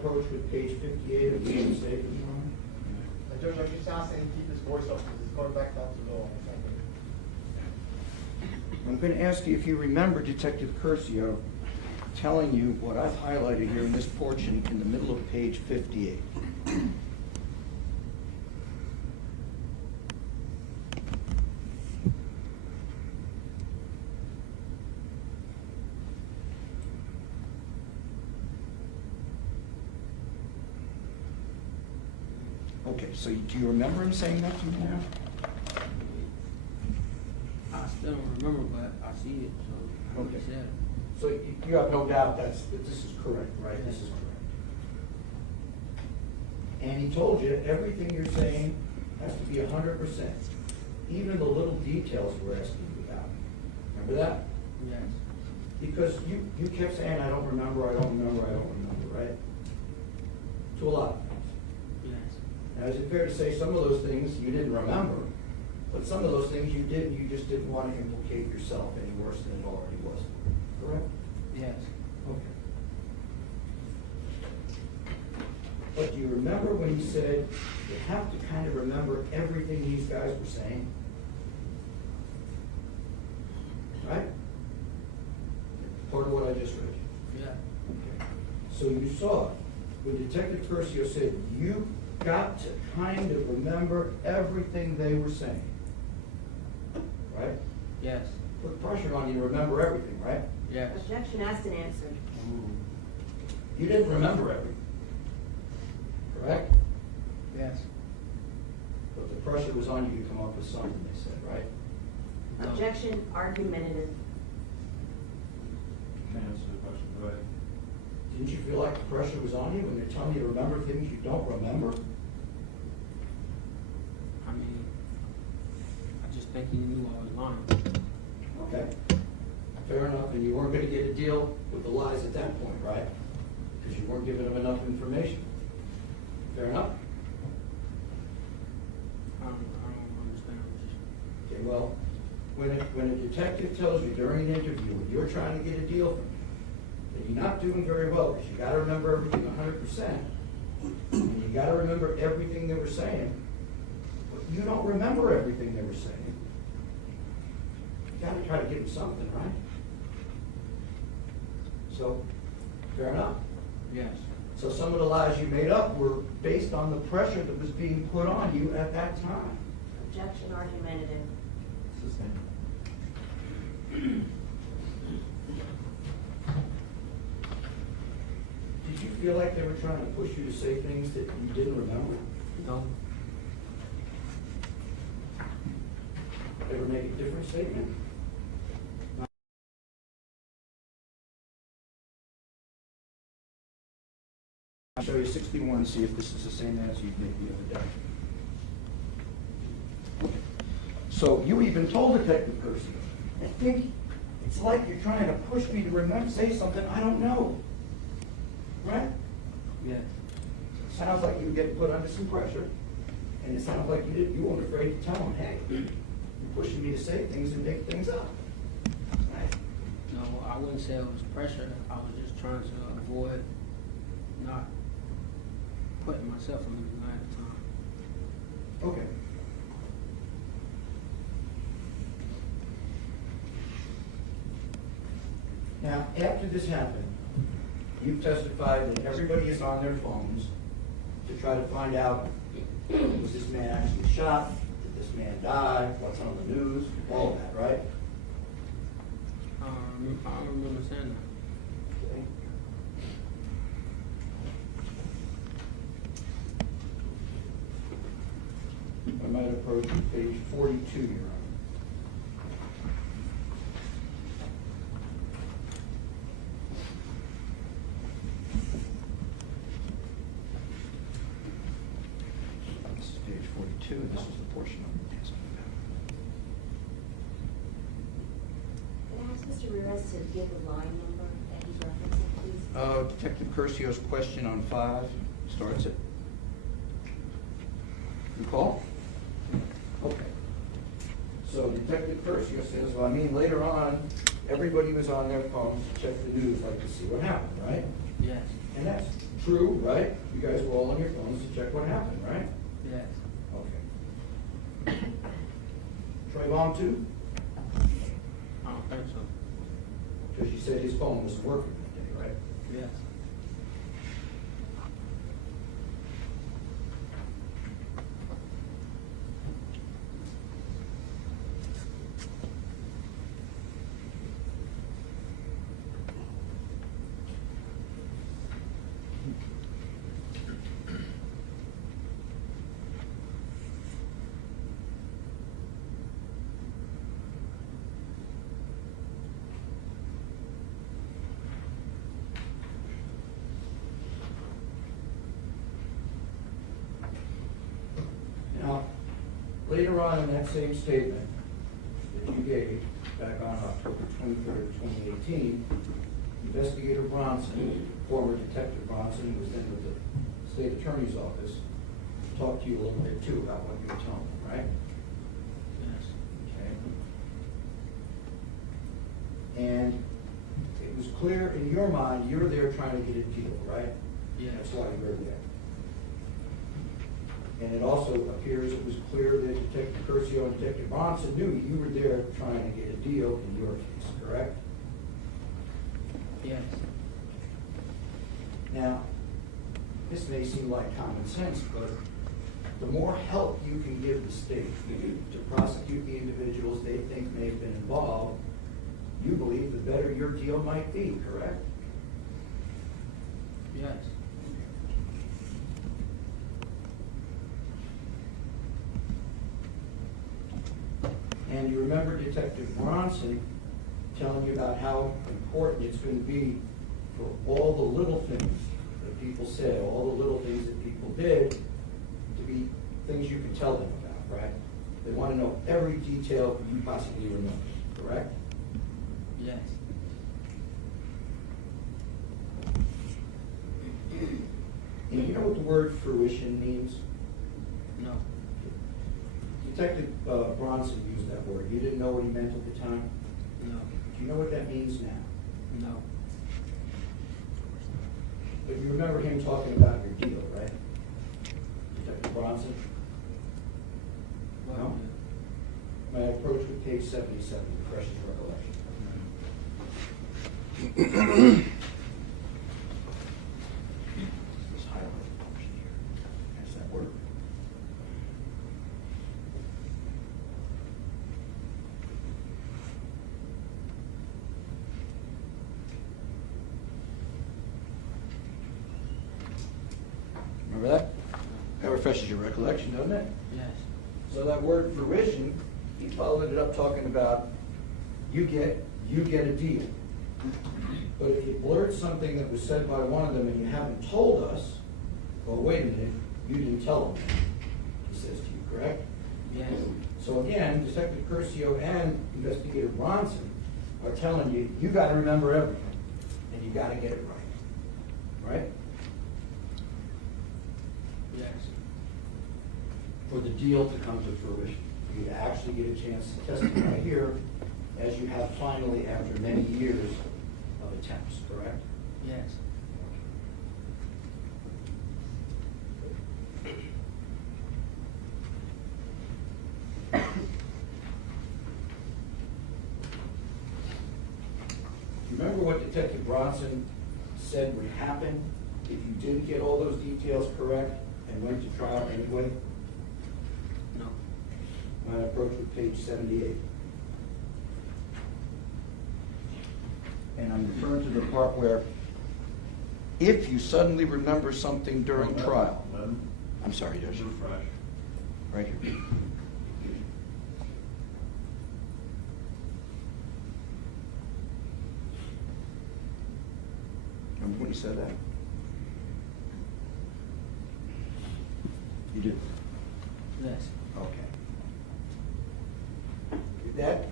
approach with page 58 of the statement, Your Honor? Judge, I'm just asking him to keep his voice up, because it's going back down to low. I'm going to ask you if you remember Detective Curcio telling you what I've highlighted here in this portion in the middle of page 58. Okay, so do you remember him saying that to you now? I still don't remember, but I see it, so. Okay. He said it. So you have no doubt that this is correct, right? This is correct. And he told you everything you're saying has to be 100%, even the little details we're asking you about. Remember that? Yes. Because you kept saying, I don't remember, I don't remember, I don't remember, right? To a lot of things. Yes. Now, is it fair to say some of those things you didn't remember, but some of those things you did, you just didn't want to implicate yourself any worse than it already was? Correct? Yes. Okay. But do you remember when he said you have to kind of remember everything these guys were saying? Right? Part of what I just read you. Yeah. Okay. So you saw when Detective Curcio said you got to kind of remember everything they were saying. Right? Yes. Put pressure on you to remember everything, right? Yes. Objection asked and answered. You didn't remember everything. Correct? Yes. But the pressure was on you to come up with something, they said, right? No. Objection argumentative. Can I answer the question? Go ahead. Didn't you feel like the pressure was on you when they're telling you to remember things you don't remember? I mean, I just think he knew I was lying. Okay. Fair enough, and you weren't going to get a deal with the lies at that point, right? Because you weren't giving them enough information. Fair enough? I don't understand what Okay, well, when a detective tells you during an interview when you're trying to get a deal from you, that you're not doing very well, because you got to remember everything 100%, and you got to remember everything they were saying, but you don't remember everything they were saying. You got to try to give them something, right? So, fair enough. Yes. So some of the lies you made up were based on the pressure that was being put on you at that time. Objection argumentative. Sustained. Did you feel like they were trying to push you to say things that you didn't remember? No. Ever make a different statement? I'll show you 61, see if this is the same answer you gave the other day. So you even told Detective Curcio, I think it's like you're trying to push me to remember, say something I don't know. Right? Yes. Sounds like you were getting put under some pressure, and it sounds like you weren't afraid to tell him, hey, you're pushing me to say things and make things up. Right? No, I wouldn't say it was pressure. I was just trying to avoid not putting myself in the line at the time. Okay. Now, after this happened, you've testified that everybody is on their phones to try to find out, was this man actually shot? Did this man die? What's on the news? All of that, right? I don't remember saying that. Okay. I might approach page 42, Your Honor. This is page 42, and this is the portion I'm asking about. Can I ask Mr. Ramirez to give the line number that he's referencing, please? Detective Curcio's question on 5 starts it. Recall? Okay. So Detective Curcio says, well, I mean, later on, everybody was on their phones to check the news, like to see what happened, right? Yes. And that's true, right? You guys were all on your phones to check what happened, right? Yes. Okay. Trayvon too? I don't think so. Because you said his phone wasn't working that day, right? Yes. Now, later on in that same statement that you gave back on October 23rd, 2018, Investigator Bronson, former Detective Bronson, who was then with the State Attorney's Office, talked to you a little bit too about what you were telling him, right? Yes. Okay. And it was clear in your mind, you were there trying to get a deal, right? Yes. That's why you were there. And it also appears it was clear that Detective Curcio and Detective Bronson knew you were there trying to get a deal in your case, correct? Yes. Now, this may seem like common sense, but the more help you can give the state to prosecute the individuals they think may have been involved, you believe the better your deal might be, correct? Yes. And you remember Detective Bronson telling you about how important it's going to be for all the little things that people said, all the little things that people did, to be things you can tell them about, right? They want to know every detail you possibly remember, correct? Yes. And you know what the word fruition means? No. Detective Bronson used that word. You didn't know what he meant at the time? No. Do you know what that means now? No. But you remember him talking about your deal, right? Detective Bronson? What? No? My approach with page 77, refreshes recollection. This highlight function here. That's that word. Remember that? That refreshes your recollection, doesn't it? Yes. So that word fruition, he followed it up talking about you get a deal. But if you blurt something that was said by one of them and you haven't told us, well, wait a minute, you didn't tell them, he says to you, correct? Yes. So again, Detective Curcio and Investigator Bronson are telling you, you got to remember everything, and you got to get it right. Right? Yes. For the deal to come to fruition, for you to actually get a chance to testify here, as you have finally after many years of attempts, correct? Yes. Remember what Detective Bronson said would happen if you didn't get all those details correct and went to trial anyway? No. My approach with page 78. And I'm referring to the part where if you suddenly remember something during trial. I'm sorry, Judge. Refresh. Right here. Remember when you said that? You did? Yes. Okay. Did that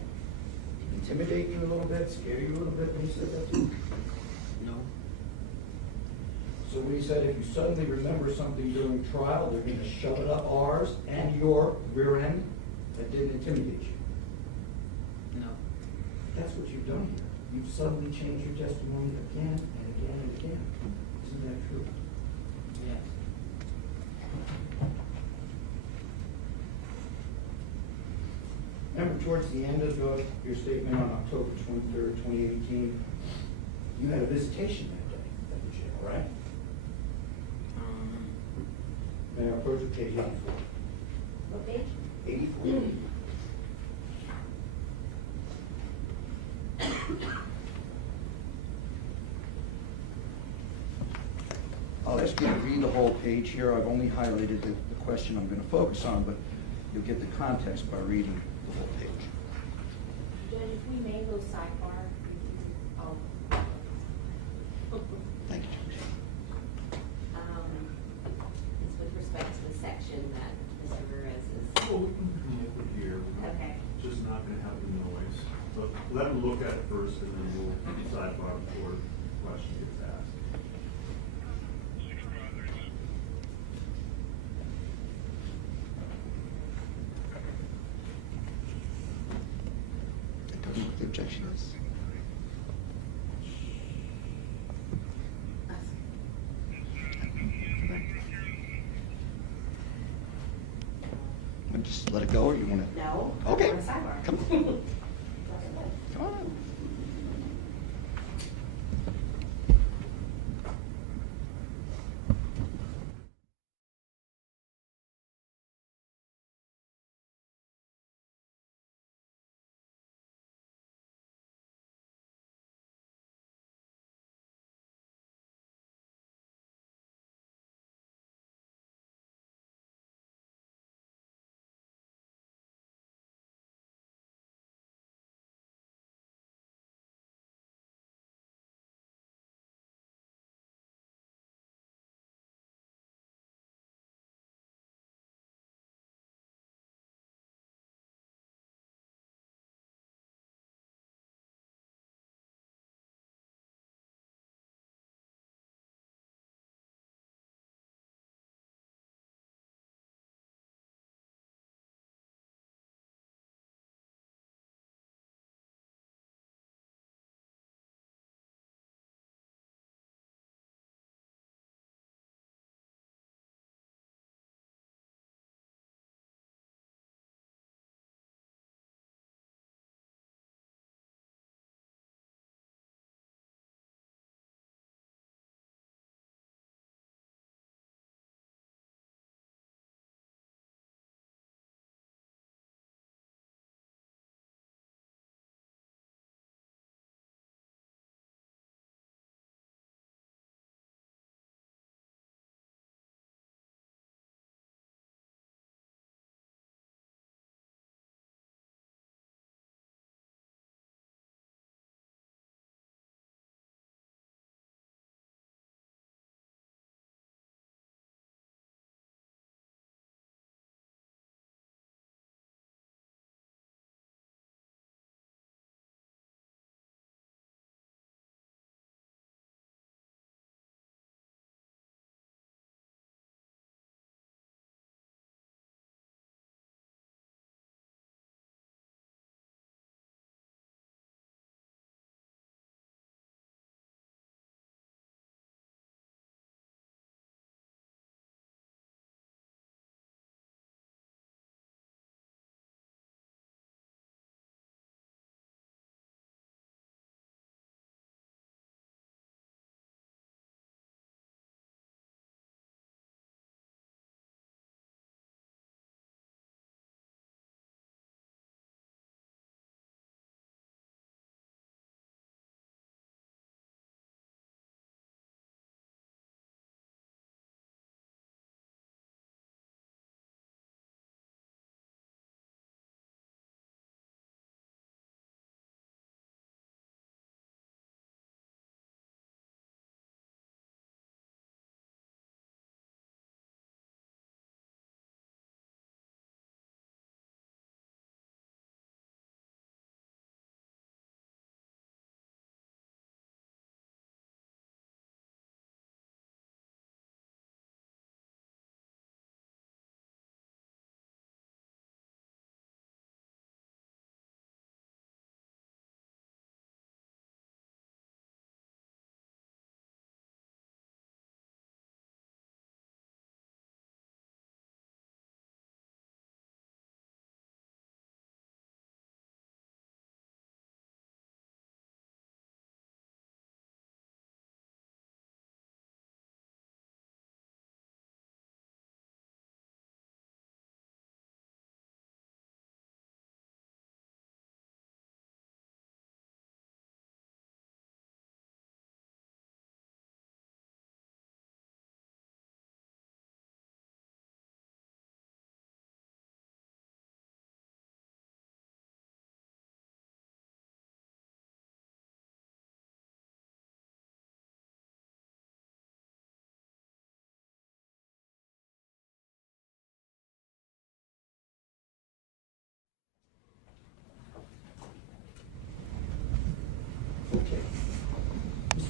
intimidate you a little bit, scare you a little bit when you said that to you? No. So when you said if you suddenly remember something during trial, they're going to shove it up ours and your rear end, that didn't intimidate you? No. That's what you've done here. You've suddenly changed your testimony again and again and again. Isn't that true? Remember towards the end of your statement on October 23rd, 2018, you had a visitation that day at the jail, right? May I approach the page 84? What page? 84. I'll ask you to read the whole page here. I've only highlighted the question I'm going to focus on, but you'll get the context by reading the whole page. Judge, if we may go sidebar, oh. Thank you, Judge. It's with respect to the section that Mr. Perez is. Well, we can come over here. We're Okay. Just not gonna have the noise. But let them look at it first and then we'll sidebar before the question gets asked. Tell me what the objection is. Just let it go, or you want to? No. Okay. We're sidebar. Come on. Come on.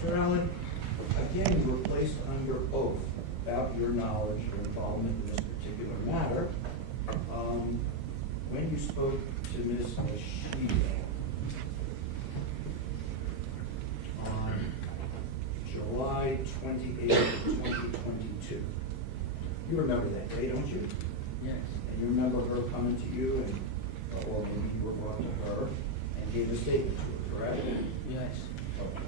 Mr. Allen, again, you were placed under oath about your knowledge or involvement in this particular matter. When you spoke to Ms. Machida on July 28th, 2022, you remember that day, don't you? Yes. And you remember her coming to you, and, or maybe you were brought to her and gave a statement to her, correct? Yes. Okay.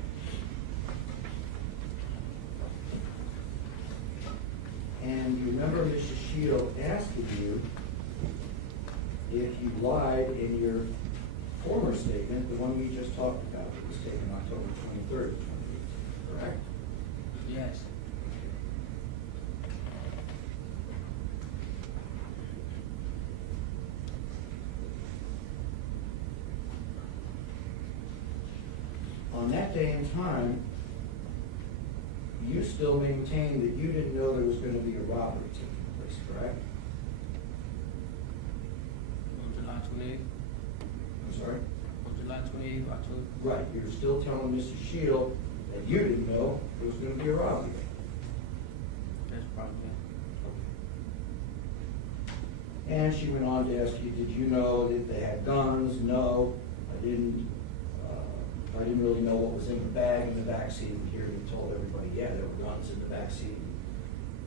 And you remember Mrs. Shield asking you if you lied in your former statement, the one we just talked about, that was taken October 23rd, 2018, correct? Yes. On that day and time, you still maintain that you didn't know there was going to be a robbery taking place, correct? On July 28th. I'm sorry? On July 28th, October. Right, you're still telling Mrs. Shield that you didn't know there was going to be a robbery. That's probably it. And she went on to ask you, did you know that they had guns? No, I didn't. I didn't really know what was in the bag in the backseat. Here you told everybody, yeah, there were guns in the backseat.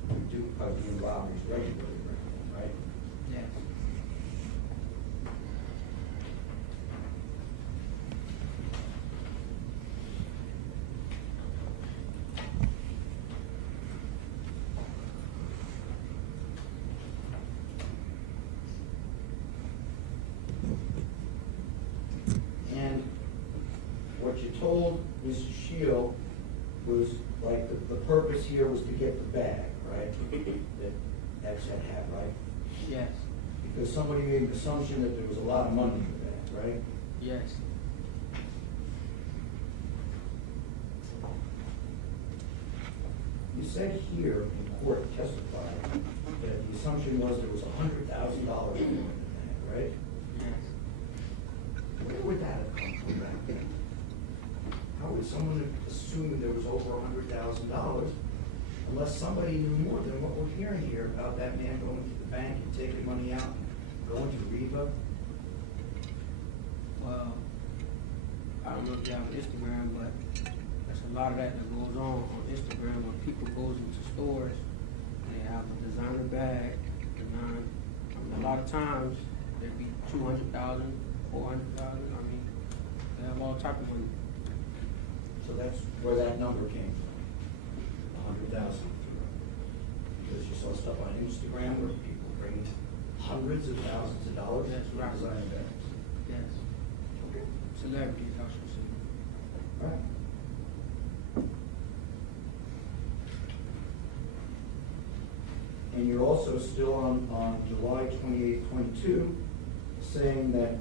You do doing robberies regularly, right? Yes. And what you told Mrs. Shield was like the purpose here was to get the bag, right? That X had, right? Yes. Because somebody made an assumption that there was a lot of money in the bag, right? Yes. You said here in court testifying that the assumption was there was $100,000 more in the bag, right? Yes. Where would that have come from back then? How would someone assume there was over $100,000 unless somebody knew more than what we're hearing here about that man going to the bank and taking money out and going to Reba? Well, I don't know if you have Instagram, but there's a lot of that goes on Instagram when people goes into stores and they have a designer bag, a lot of times there'd be 200,000, 400,000. I mean, they have all type of money. So that's where that number came from, 100,000. Because you saw stuff on Instagram where people bring hundreds of thousands of dollars Yes, in right. designer bags. Yes. Okay. Celebrities, I should say. Right. And you're also still on July 28, 22, saying that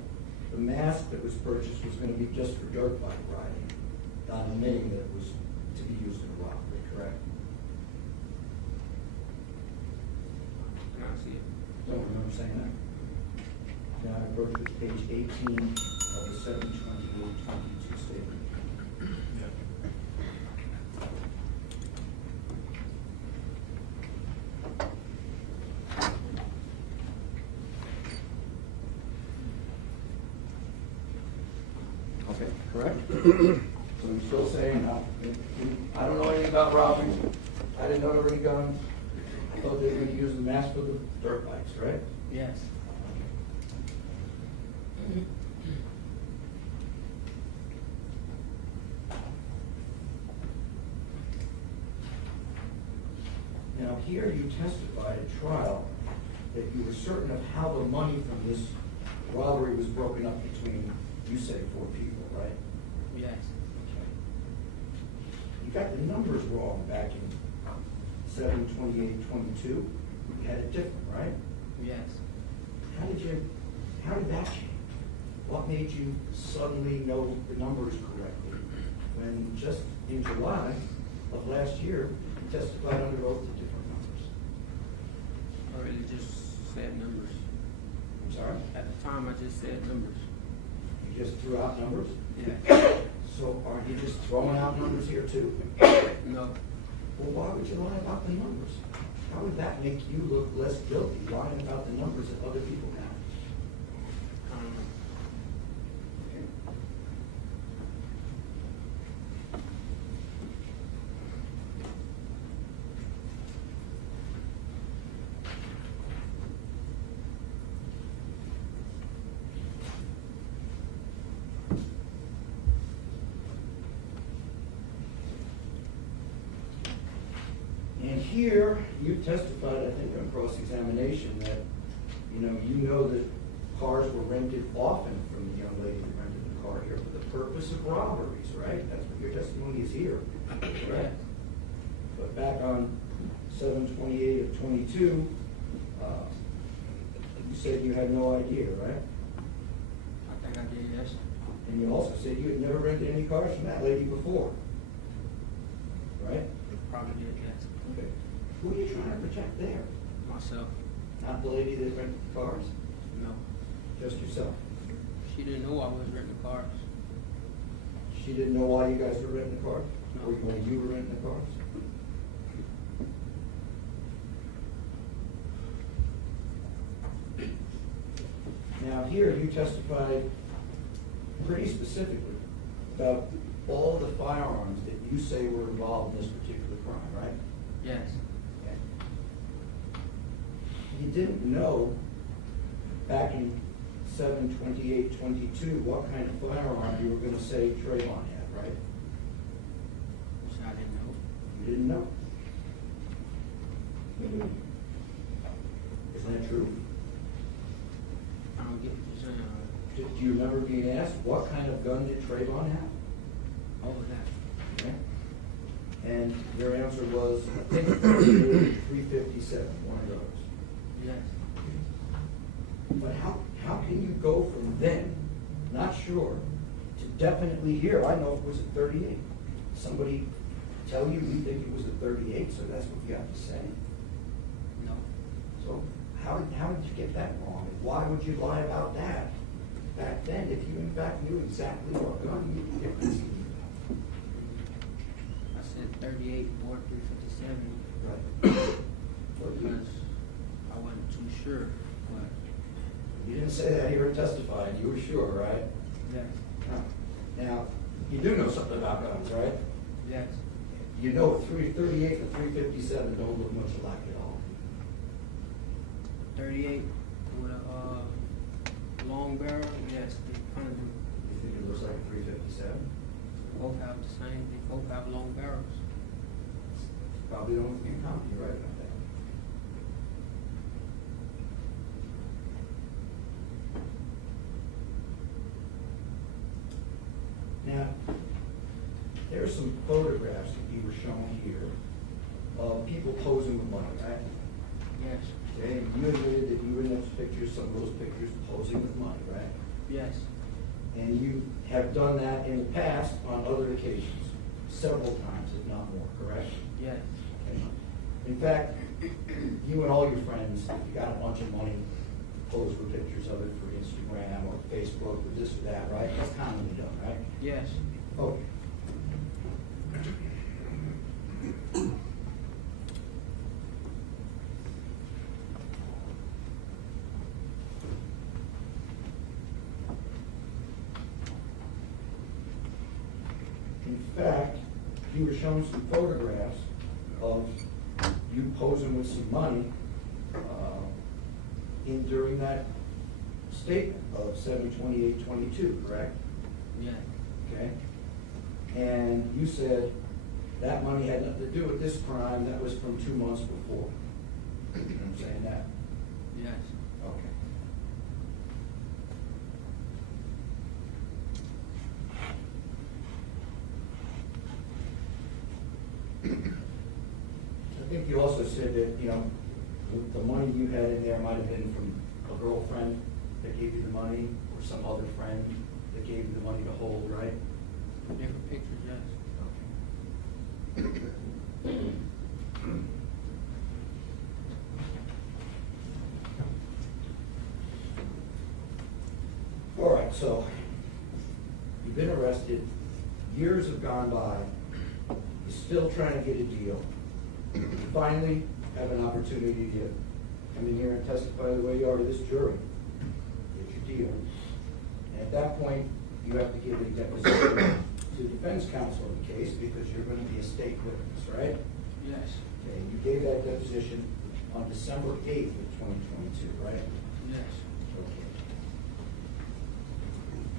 the mask that was purchased was going to be just for dirt bike riding, not admitting that it was to be used in a robbery, correct? Can I see it? Don't remember saying that? Now, I wrote this page 18 of the 7/28/22 statement. Okay, correct? So I'm still saying, I don't know anything about robberies. I didn't know there were any guns. I thought they were going to use the mask for the dirt bikes, right? Yes. Now, here you testified at trial that you were certain of how the money from this robbery was broken up between, you said, 4 people, right? Yes. Okay. You got the numbers wrong back in 7/28/22. You had it different, right? Yes. How did that change? What made you suddenly know the numbers correctly when just in July of last year, you testified under oath to different numbers? I really just said numbers. I'm sorry? At the time, I just said numbers. You just threw out numbers? Yeah. So are you just throwing out numbers here too? No, Well, why would you lie about the numbers? How would that make you look less guilty, lying about the numbers that other people have? I don't know. And here, you testified, I think, on cross-examination that, you know that cars were rented often from the young lady who rented the car here for the purpose of robberies, right? That's what your testimony is here, correct? But back on 7/28 of 22, you said you had no idea, right? I think I did, yes. And you also said you had never rented any cars from that lady before, right? Probably did, yes. Okay. Who are you trying to protect there? Myself, Not the lady that rented the cars? no. Just yourself? She didn't know I was renting cars. She didn't know why you guys were renting the cars? No. Or when you were renting the cars? Now, here you testified pretty specifically about all the firearms that you say were involved in this particular crime, right? Yes, You didn't know back in 7/28/22 what kind of firearm you were gonna say Trayvon had, right? which I didn't know. You didn't know. Isn't that true? I don't get what you're saying. Do you remember being asked, what kind of gun did Trayvon have? What was that? Okay. And your answer was, I think, 357, one of those. Yes. But how can you go from then, not sure, to definitely here, I know it was a 38. Somebody tell you we think it was a 38, so that's what you have to say. No. So how did you get that wrong? And why would you lie about that back then if you in fact knew exactly what gun you were using? I said 38 or 357 Right. Well, because I wasn't too sure, but you didn't say that here and testified, you were sure, right? yes, Now, you do know something about guns, right? yes, You know 338 and 357 don't look much alike at all. 38 with a long barrel, yes, they kind of do. You think it looks like a 357? Both have the same, they both have long barrels. Probably don't think in common, you're right about that. Now, there are some photographs that you were shown here of people posing with money, right? Yes, Okay, and you admitted that you were in those pictures, some of those pictures posing with money, right? yes, And you have done that in the past on other occasions, several times, if not more, correct? yes, Okay. In fact, you and all your friends, if you got a bunch of money, pose for pictures of it for Instagram or Facebook or this or that, right? That's commonly done, right? yes, Okay. In fact, you were shown some photographs of you posing with some money during that statement of 7/28/22, correct? yes, Okay? And you said that money had nothing to do with this crime, that was from 2 months before. You know what I'm saying that? yes, Okay. I think you also said that, the money you had in there might have been from a girlfriend that gave you the money, or some other friend that gave you the money to hold, right? different pictures, yes. All right, so you've been arrested years have gone by, you're still trying to get a deal. You finally have an opportunity to come in here and testify the way you are to this jury. Get your deal. And at that point, you have to give a deposition to the defense counsel in the case because you're going to be a state witness, right? Yes. Okay, you gave that deposition on December 8th of 2022, right? Yes.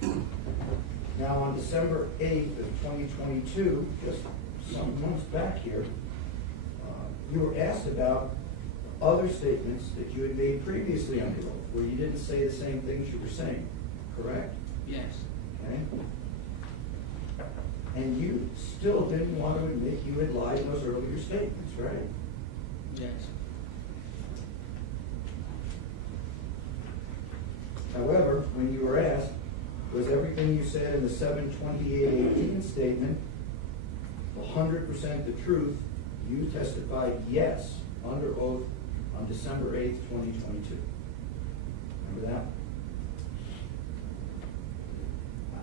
Okay. Now, on December 8th of 2022, just some months back here, you were asked about other statements that you had made previously under oath, where you didn't say the same things you were saying, correct? Yes. Okay? And you still didn't want to admit you had lied in those earlier statements, right? Yes. However, when you were asked, was everything you said in the 7/28/18 statement 100% the truth, you testified yes under oath on December 8th, 2022. Remember that?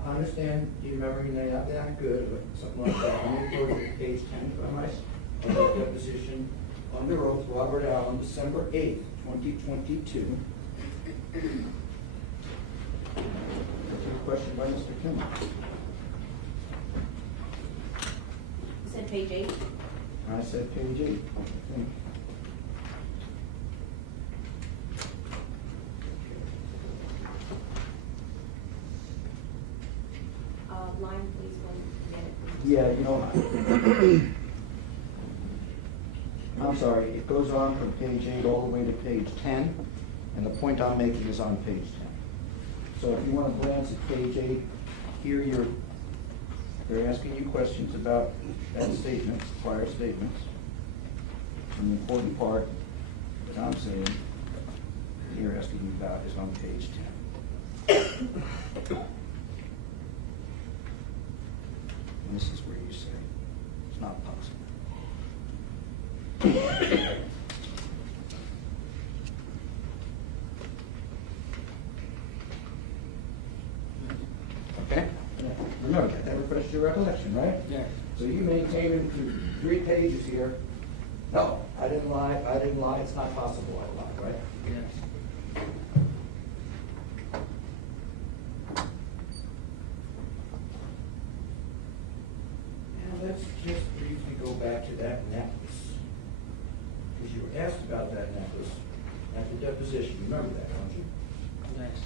I understand your memory may not be that good, but something like that. I'm going to go to page 10 if I might, of that deposition under oath, Robert Allen, December 8th, 2022. Question by Mr. Kimmel. You said page 8? I said page 8, I think. Line, please, when you get it. Yeah, you know, I'm sorry, it goes on from page 8 all the way to page 10, and the point I'm making is on page 10. So if you want to glance at page 8, here they're asking you questions about that statement, prior statements. And the important part that I'm saying they're asking you about is on page 10. And this is where you say, it's not possible. Okay? Remember that refreshed your recollection, right? Yes. So you maintain in 3 pages here, no, I didn't lie, it's not possible I lied, right? Yes. Now let's just briefly go back to that necklace. Because you were asked about that necklace at the deposition, you remember that, don't you? Yes.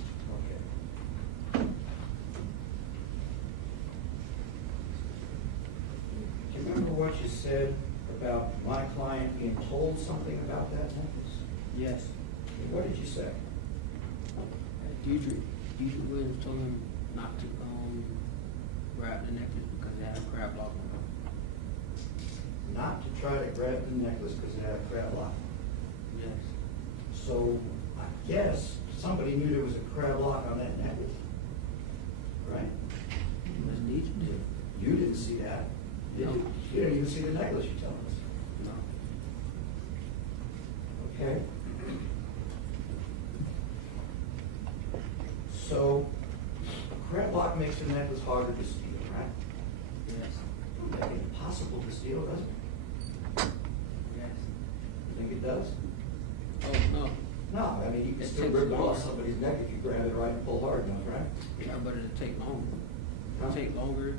Okay. Do you remember what you said about my client being told something about that necklace? Yes. What did you say? Deidre Williams told him not to grab the necklace because it had a crab lock on it. Not to try to grab the necklace because it had a crab lock. Yes. So I guess somebody knew there was a crab lock on that necklace, right? Miss Deidre did. You didn't see that. Did you? You didn't even see the necklace, you're telling us. No. Okay. So a crab lock makes the necklace harder to steal, right? Yes. Doesn't make it impossible to steal, does it? Yes. You think it does? Oh, no. No, I mean, you can It still takes rip longer. off somebody's neck if you grab it right and pull hard enough, right? Yeah, but it'll take longer. Huh? It'll take longer.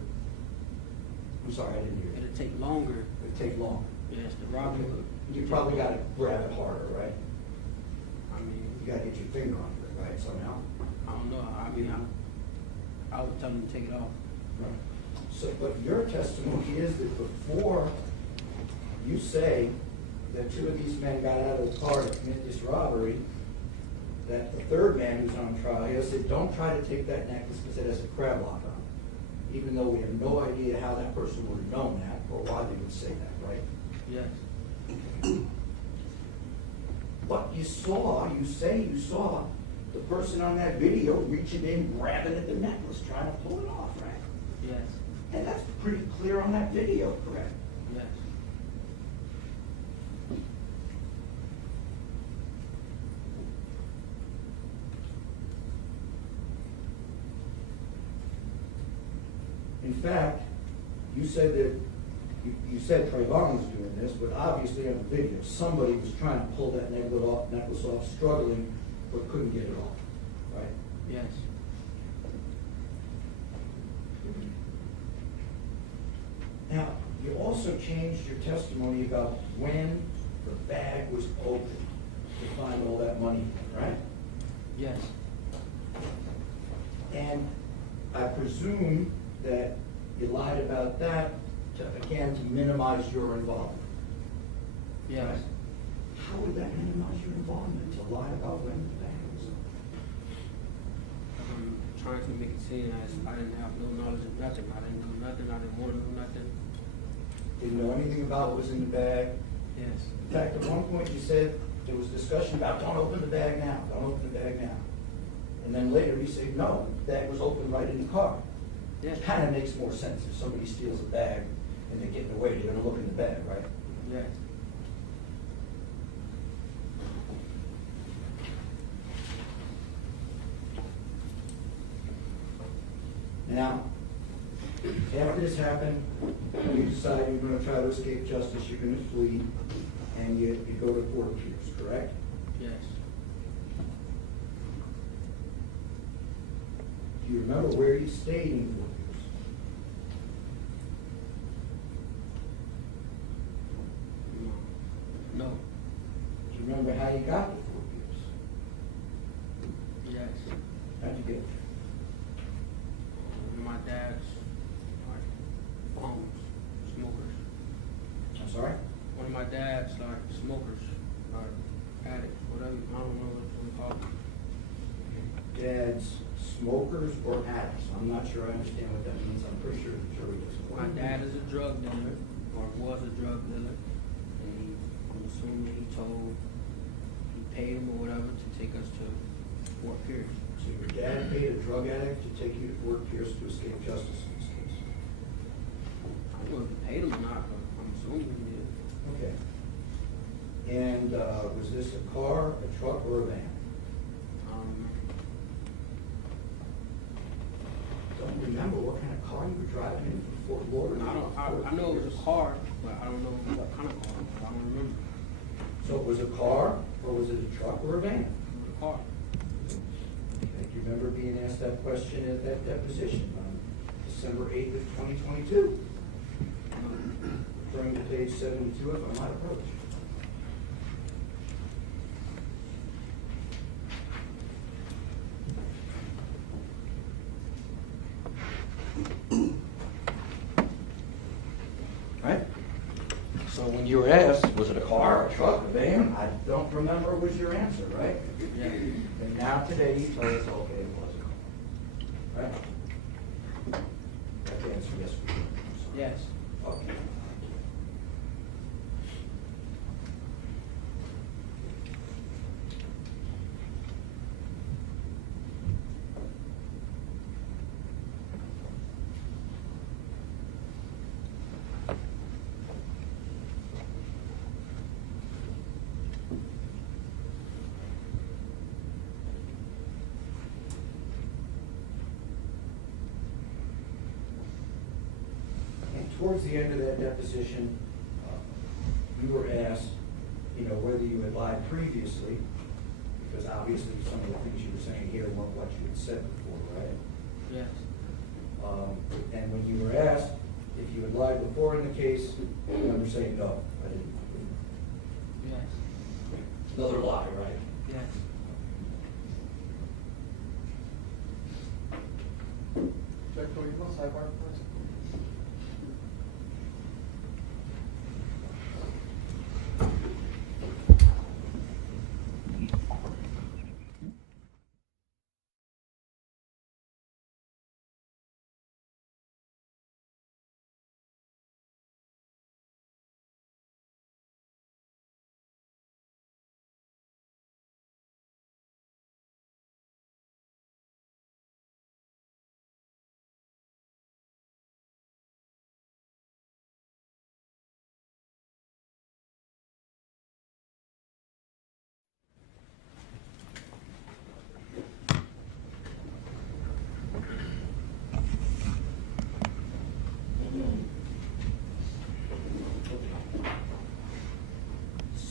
I'm sorry, I didn't hear you. It'll take longer. It'd take long. Yes, the robbery hook. You probably gotta grab it harder, right? I mean, You gotta get your finger onto it, right, somehow? I don't know. I mean, I would tell him to take it off. Right. So, but your testimony is that before you say that 2 of these men got out of the car to commit this robbery, that the 3rd man who's on trial, he said, don't try to take that necklace because it has a crab lock on it. Even though we have no idea how that person would have known that or why they would say that, right? Yes. But you say you saw the person on that video reaching in, grabbing at the necklace, trying to pull it off, right? Yes. And that's pretty clear on that video, correct? Yes. In fact, you said that, you said Trayvon was doing this, but obviously on the video, somebody was trying to pull that necklace off, struggling, but couldn't get it off, right? Yes. Now, you also changed your testimony about when the bag was opened to find all that money, right? Yes. And I presume that you lied about that to, again, to minimize your involvement. Yes. How would that minimize your involvement, to lie about when the bag was opened? I'm trying to make it seem as I didn't have no knowledge of nothing. I didn't know nothing. I didn't want to know nothing. Didn't know anything about what was in the bag. Yes. In fact, at one point you said there was discussion about, don't open the bag now, don't open the bag now. And then later you say, no, the bag was open right in the car. Yes. It kind of makes more sense. If somebody steals a bag and they're getting away, they're gonna look in the bag, right? Yes. Now, after this happened, you decide you're gonna try to escape justice, you're gonna flee, and you go to Fort Pierce, correct? Yes. Do you remember where you stayed in Fort Pierce? No. Do you remember how you got to Fort Pierce? Yes. How'd you get there? My dad's smokers. I'm sorry? One of my dad's smokers or addicts, whatever. I don't know what you call it. Dad's smokers or addicts? I'm not sure I understand what that means. I'm pretty sure the jury doesn't. My dad is a drug dealer, or was a drug dealer, and I'm assuming he paid him or whatever to take us to Fort Pierce. So your dad paid a drug addict to take you to Fort Pierce to escape justice in this case? I don't know if he paid him or not, but I'm assuming he did. Okay. And was this a car, a truck, or a van? Don't remember what kind of car you were driving in from Fort Lauderdale? I know it was a car, but I don't know what kind of car. I don't remember. So it was a car, or was it a truck, or a van? It was a car. Okay, do you remember being asked that question at that deposition on December 8th of 2022? Referring to page 72 of my approach. Right? So when you were asked, was it a car, a truck, a van? I don't remember was your answer, right? Yeah. And now today you tell us, okay, it was a car. Right? That answer, yes, we do. Yes. Okay. Towards the end of that deposition, you were asked, whether you had lied previously, because obviously some of the things you were saying here weren't what you had said before, right? Yes. And when you were asked if you had lied before in the case, you remember saying, no, I didn't. Yes. Another lie, right? Yes. Judge, can we go sidebar first?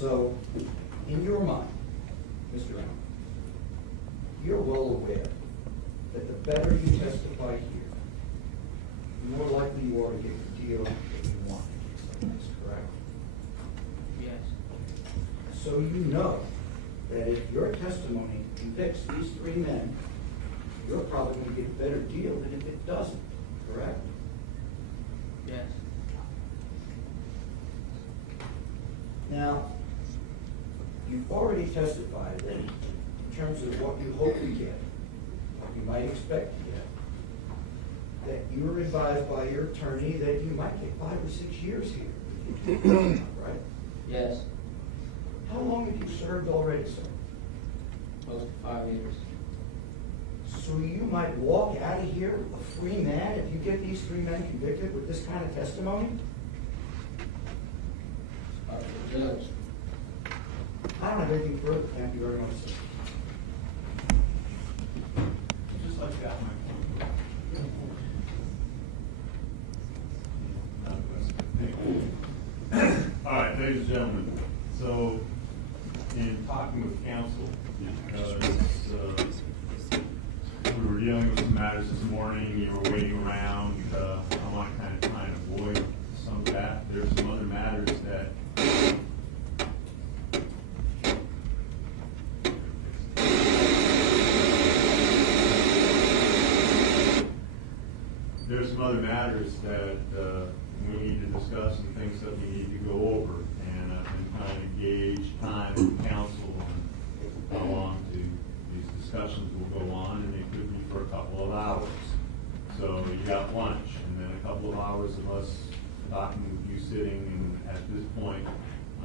So, in your mind, Mr. Allen, you're well aware that the better you testify here, the more likely you are to get the deal that you want. That's correct? Yes. So you know that if your testimony convicts these three men, you're probably going to get a better deal than if it doesn't, correct? Yes. Now, you've already testified that in terms of what you hope to get, what you might expect to get, that you were advised by your attorney that you might get 5 or 6 years here, right? Yes. How long have you served already, sir? Close to 5 years. So you might walk out of here a free man if you get these three men convicted with this kind of testimony? Judge. I don't have anything further. Thank you very much, sir. Just like that, All right, ladies and gentlemen, so in talking with counsel, because we were dealing with some matters this morning, you were waiting around, I want to kind of try and avoid some of that. There's some other matters that we need to discuss and things that we need to go over. And I've been trying to gauge time with council on how long these discussions will go on, and they could be for a couple of hours. So you got lunch, and then a couple of hours of us talking with you sitting, and at this point,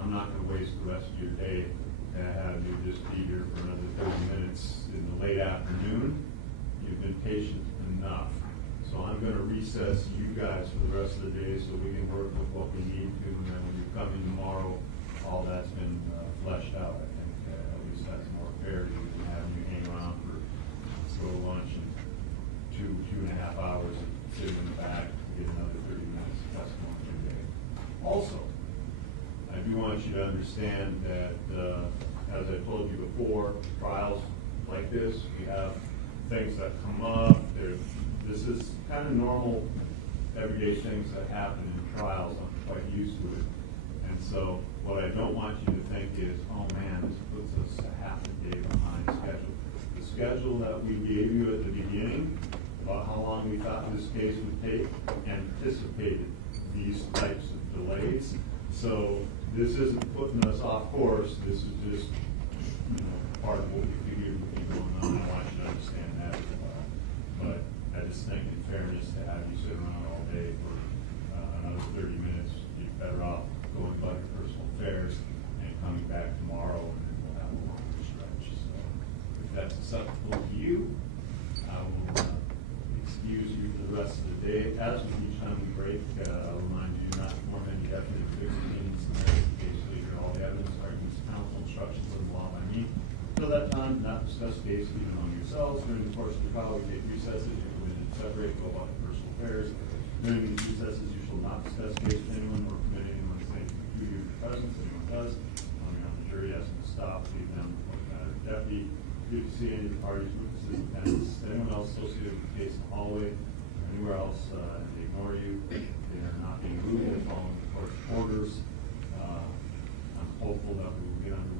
I'm not going to waste the rest of your day and have you just be here for another 30 minutes in the late afternoon. You've been patient enough. So I'm going to recess you guys for the rest of the day so we can work with what we need to, and then when you come in tomorrow, all that's been fleshed out. I think at least that's more fair than having you hang around for go to lunch and two and a half hours and sit in the back and get another 30 minutes of testimony a day. Also, I do want you to understand that, as I told you before, trials like this, we have things that come up. This is kind of normal, everyday things that happen in trials. I'm quite used to it. And so what I don't want you to think is, oh man, this puts us a half a day behind schedule. The schedule that we gave you at the beginning, about how long we thought this case would take, anticipated these types of delays. So this isn't putting us off course. This is just, part of what we figured would be going on. I want you to understand that as well. But I just think in fairness to have you sit around all day for another 30 minutes, you're better off going about your personal affairs and coming back tomorrow, and then we'll have a longer stretch. So if that's acceptable to you, I will excuse you for the rest of the day. As with each time we break, I'll remind you not to form any definite fixed opinions in the case. Leave all the evidence, arguments, counsel, instructions of the law by me. Until that time, do not discuss the case even among yourselves. During the course of the trial, we take recesses. You're permitted to separate, go about your personal affairs. During these recesses, you shall not discuss the case with anyone or permit anyone to say to you in your presence. If anyone does, when you're on the jury, ask them to stop, leave them before the matter of deputy. If you see any of the parties, witnesses, defendants, anyone else associated with the case in the hallway or anywhere else, and they ignore you, they are not being rude, they're following the court's orders. I'm hopeful that we will get under